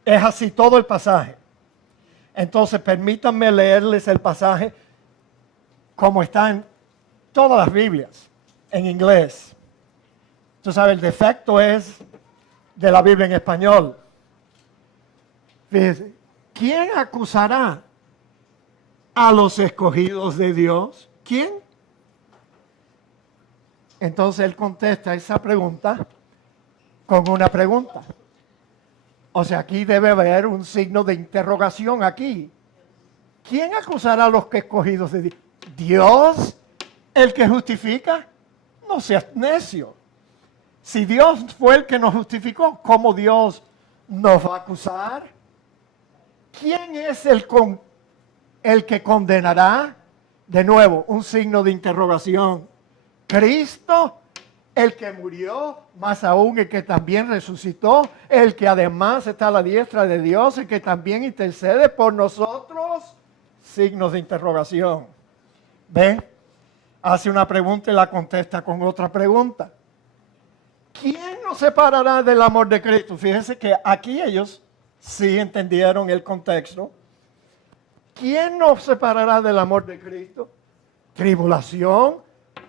Es así todo el pasaje. Entonces, permítanme leerles el pasaje como está en todas las Biblias, en inglés. Tú sabes, el defecto es de la Biblia en español. Fíjense, ¿quién acusará a los escogidos de Dios? ¿Quién? Entonces él contesta esa pregunta con una pregunta. O sea, aquí debe haber un signo de interrogación aquí. ¿Quién acusará a los escogidos de Dios? ¿Dios, el que justifica? No seas necio. Si Dios fue el que nos justificó, ¿cómo Dios nos va a acusar? ¿Quién es el que condenará? De nuevo, un signo de interrogación. ¿Cristo, el que murió, más aún el que también resucitó, el que además está a la diestra de Dios, el que también intercede por nosotros? Signos de interrogación. ¿Ve? Hace una pregunta y la contesta con otra pregunta. ¿Quién nos separará del amor de Cristo? Fíjense que aquí ellos sí entendieron el contexto. ¿Quién nos separará del amor de Cristo? Tribulación,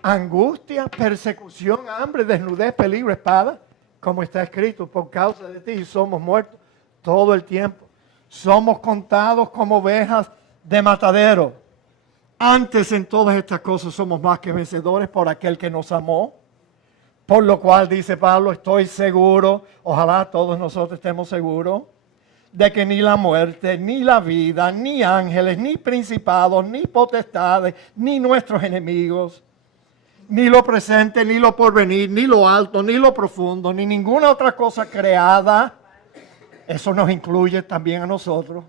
angustia, persecución, hambre, desnudez, peligro, espada, como está escrito, por causa de ti somos muertos todo el tiempo. Somos contados como ovejas de matadero. Antes en todas estas cosas somos más que vencedores por aquel que nos amó. Por lo cual, dice Pablo, estoy seguro, ojalá todos nosotros estemos seguros, de que ni la muerte, ni la vida, ni ángeles, ni principados, ni potestades, ni nuestros enemigos, ni lo presente, ni lo porvenir, ni lo alto, ni lo profundo, ni ninguna otra cosa creada Eso nos incluye también a nosotros.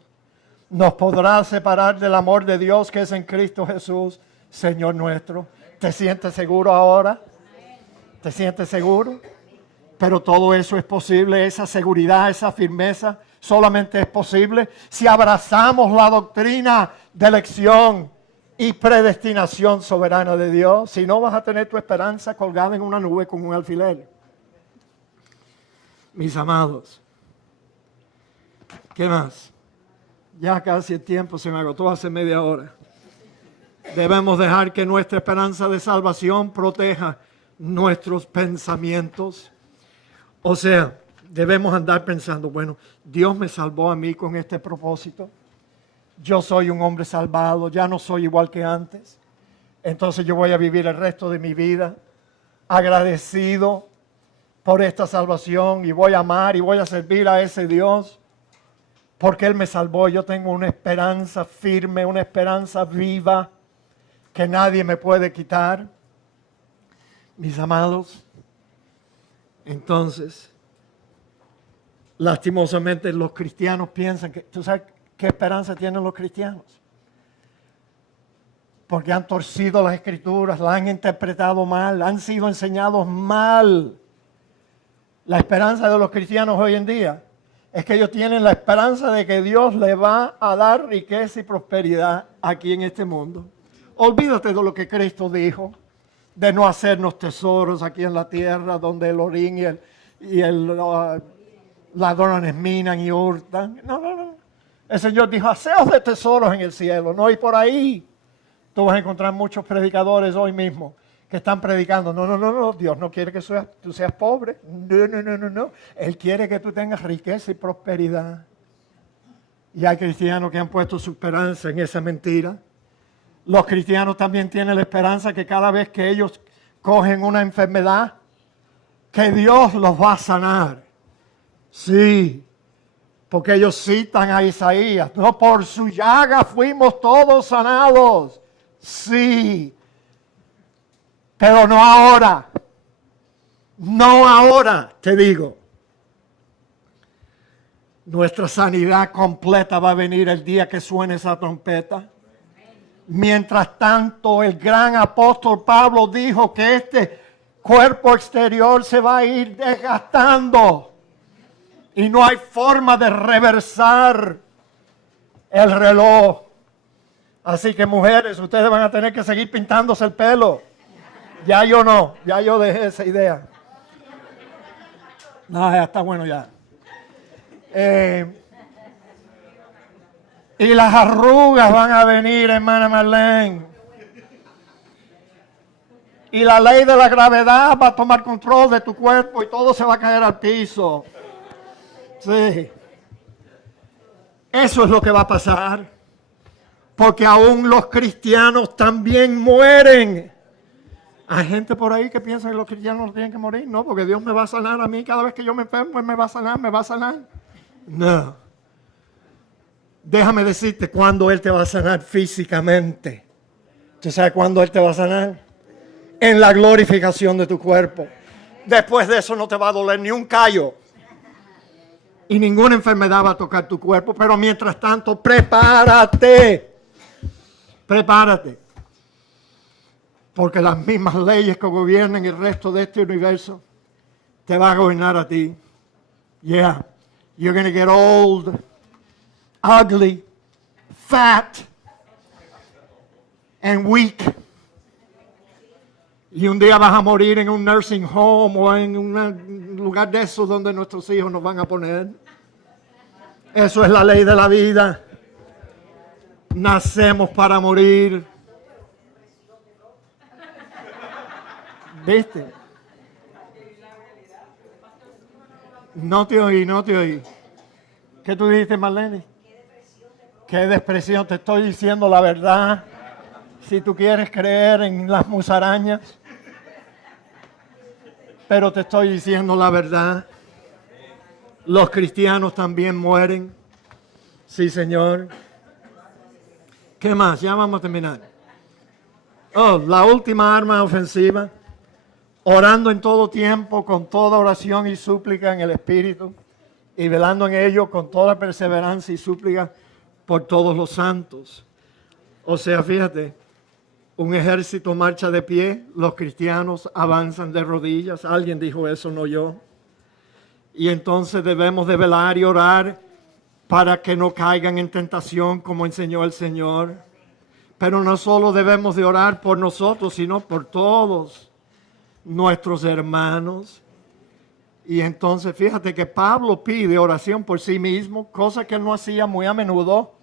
Nos podrá separar del amor de Dios que es en Cristo Jesús, Señor nuestro. ¿Te sientes seguro ahora? ¿Te sientes seguro? Pero todo eso es posible, esa seguridad, esa firmeza, solamente es posible si abrazamos la doctrina de elección y predestinación soberana de Dios. Si no, vas a tener tu esperanza colgada en una nube con un alfiler. Mis amados, ¿qué más? Ya casi el tiempo se me agotó hace media hora. Debemos dejar que nuestra esperanza de salvación proteja nuestros pensamientos. O sea, debemos andar pensando, bueno, Dios me salvó a mí con este propósito. Yo soy un hombre salvado, ya no soy igual que antes. Entonces yo voy a vivir el resto de mi vida agradecido por esta salvación y voy a amar y voy a servir a ese Dios porque Él me salvó. Yo tengo una esperanza firme, una esperanza viva que nadie me puede quitar. Mis amados, entonces, lastimosamente los cristianos piensan que, ¿tú sabes qué esperanza tienen los cristianos? Porque han torcido las escrituras, las han interpretado mal, han sido enseñados mal. La esperanza de los cristianos hoy en día es que ellos tienen la esperanza de que Dios les va a dar riqueza y prosperidad aquí en este mundo. Olvídate de lo que Cristo dijo, de no hacernos tesoros aquí en la tierra donde el orín y el ladrones minan y hurtan. No. El Señor dijo, haceos de tesoros en el cielo, no, y por ahí tú vas a encontrar muchos predicadores hoy mismo que están predicando, no, Dios no quiere que tú seas pobre, no, Él quiere que tú tengas riqueza y prosperidad. Y hay cristianos que han puesto su esperanza en esa mentira. Los cristianos también tienen la esperanza que cada vez que ellos cogen una enfermedad, que Dios los va a sanar. Sí, porque ellos citan a Isaías, no, por su llaga fuimos todos sanados. Sí, pero no ahora. No ahora, te digo. Nuestra sanidad completa va a venir el día que suene esa trompeta. Mientras tanto, el gran apóstol Pablo dijo que este cuerpo exterior se va a ir desgastando y no hay forma de reversar el reloj. Así que mujeres, ustedes van a tener que seguir pintándose el pelo. Ya yo no, ya yo dejé esa idea. No, ya está bueno ya. Y las arrugas van a venir, hermana Marlene. Y la ley de la gravedad va a tomar control de tu cuerpo y todo se va a caer al piso. Sí. Eso es lo que va a pasar. Porque aún los cristianos también mueren. Hay gente por ahí que piensa que los cristianos no tienen que morir. No, porque Dios me va a sanar a mí. Cada vez que yo me enfermo, Él me va a sanar. No. Déjame decirte cuándo Él te va a sanar físicamente. ¿Tú sabes cuándo Él te va a sanar? En la glorificación de tu cuerpo. Después de eso no te va a doler ni un callo. Y ninguna enfermedad va a tocar tu cuerpo. Pero mientras tanto, prepárate. Prepárate. Porque las mismas leyes que gobiernan el resto de este universo te van a gobernar a ti. Yeah. You're going to get old, ugly, fat, and weak. Y un día vas a morir en un nursing home o en un lugar de esos donde nuestros hijos nos van a poner. Eso es la ley de la vida. Nacemos para morir. ¿Viste? No te oí. ¿Qué tú dijiste, Marlene? Qué depresión, te estoy diciendo la verdad. Si tú quieres creer en las musarañas. Pero te estoy diciendo la verdad. Los cristianos también mueren. Sí, Señor. ¿Qué más? Ya vamos a terminar. La última arma ofensiva. Orando en todo tiempo, con toda oración y súplica en el Espíritu. y velando en ello con toda perseverancia y súplica por todos los santos. O sea, fíjate, un ejército marcha de pie, los cristianos avanzan de rodillas. Alguien dijo eso, no yo. Y entonces debemos de velar y orar para que no caigan en tentación, como enseñó el Señor. Pero no solo debemos de orar por nosotros, sino por todos nuestros hermanos. Y entonces fíjate que Pablo pide oración por sí mismo, cosa que él no hacía muy a menudo.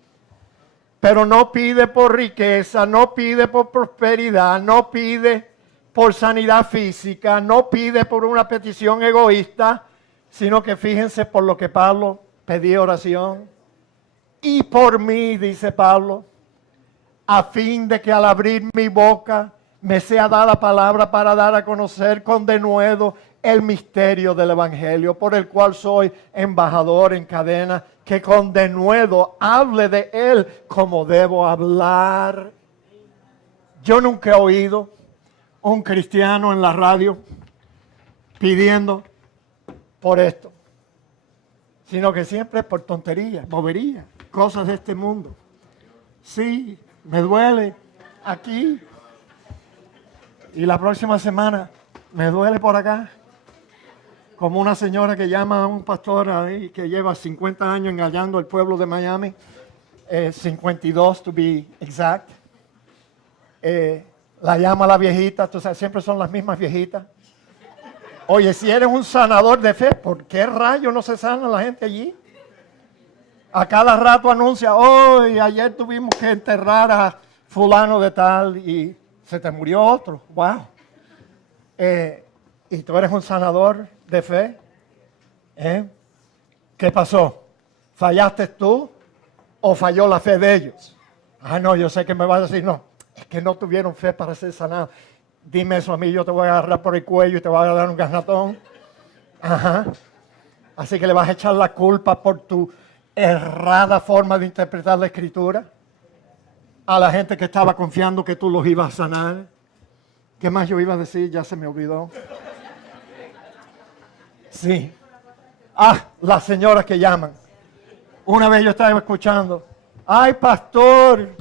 Pero no pide por riqueza, no pide por prosperidad, no pide por sanidad física, no pide por una petición egoísta, sino que fíjense por lo que Pablo pedía oración. Y por mí, dice Pablo, a fin de que al abrir mi boca me sea dada palabra para dar a conocer con denuedo el misterio del Evangelio, por el cual soy embajador en cadena, que con denuedo hable de él como debo hablar. Yo nunca he oído un cristiano en la radio pidiendo por esto, sino que siempre es por tontería, bobería, cosas de este mundo. Sí, me duele aquí y la próxima semana me duele por acá. Como una señora que llama a un pastor ahí que lleva 50 años engañando al pueblo de Miami, 52 to be exact. La llama la viejita, tú sabes, siempre son las mismas viejitas. Oye, si eres un sanador de fe, ¿por qué rayo no se sana la gente allí? A cada rato anuncia, hoy, ayer tuvimos que enterrar a fulano de tal y se te murió otro. Wow. Y tú eres un sanador de fe. ¿Qué pasó? ¿Fallaste tú o falló la fe de ellos? Ah, no, yo sé que me vas a decir, no, es que no tuvieron fe para ser sanados. Dime eso a mí, yo te voy a agarrar por el cuello y te voy a dar un garnatón. Ajá. Así que le vas a echar la culpa por tu errada forma de interpretar la Escritura a la gente que estaba confiando que tú los ibas a sanar. ¿Qué más yo iba a decir? Ya se me olvidó. Sí. Ah, las señoras que llaman. Una vez yo estaba escuchando, ay pastor,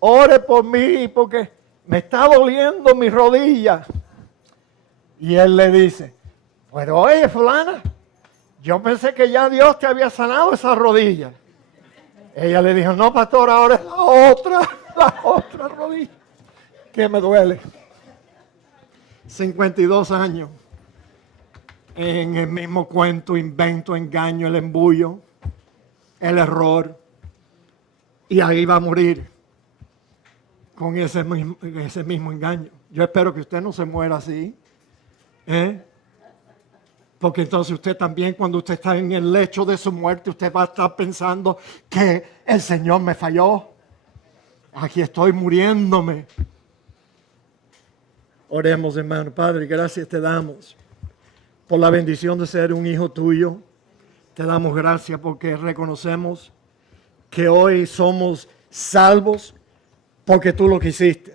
ore por mí porque me está doliendo mi rodilla. Y él le dice, pero oye fulana, yo pensé que ya Dios te había sanado esa rodilla. Ella le dijo, no pastor, ahora es la otra rodilla que me duele. 52 años en el mismo cuento, invento, engaño, el embullo, el error. Y ahí va a morir con ese mismo engaño. Yo espero que usted no se muera así. Porque entonces usted también, cuando usted está en el lecho de su muerte, usted va a estar pensando que el Señor me falló. Aquí estoy muriéndome. Oremos, hermano. Padre, gracias te damos por la bendición de ser un hijo tuyo. Te damos gracias porque reconocemos que hoy somos salvos porque tú lo quisiste.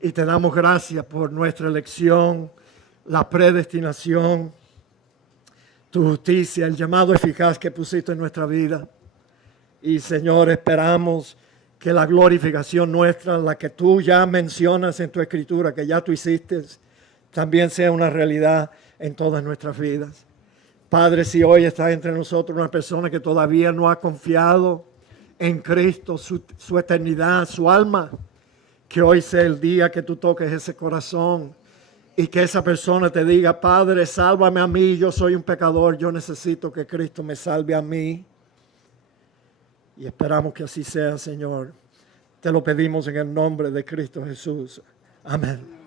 Y te damos gracias por nuestra elección, la predestinación, tu justicia, el llamado eficaz que pusiste en nuestra vida. Y Señor, esperamos que la glorificación nuestra, la que tú ya mencionas en tu Escritura, que ya tú hiciste, también sea una realidad en todas nuestras vidas. Padre, si hoy está entre nosotros una persona que todavía no ha confiado en Cristo, su eternidad, su alma, que hoy sea el día que tú toques ese corazón y que esa persona te diga, Padre, sálvame a mí, yo soy un pecador, yo necesito que Cristo me salve a mí. Y esperamos que así sea, Señor. Te lo pedimos en el nombre de Cristo Jesús. Amén.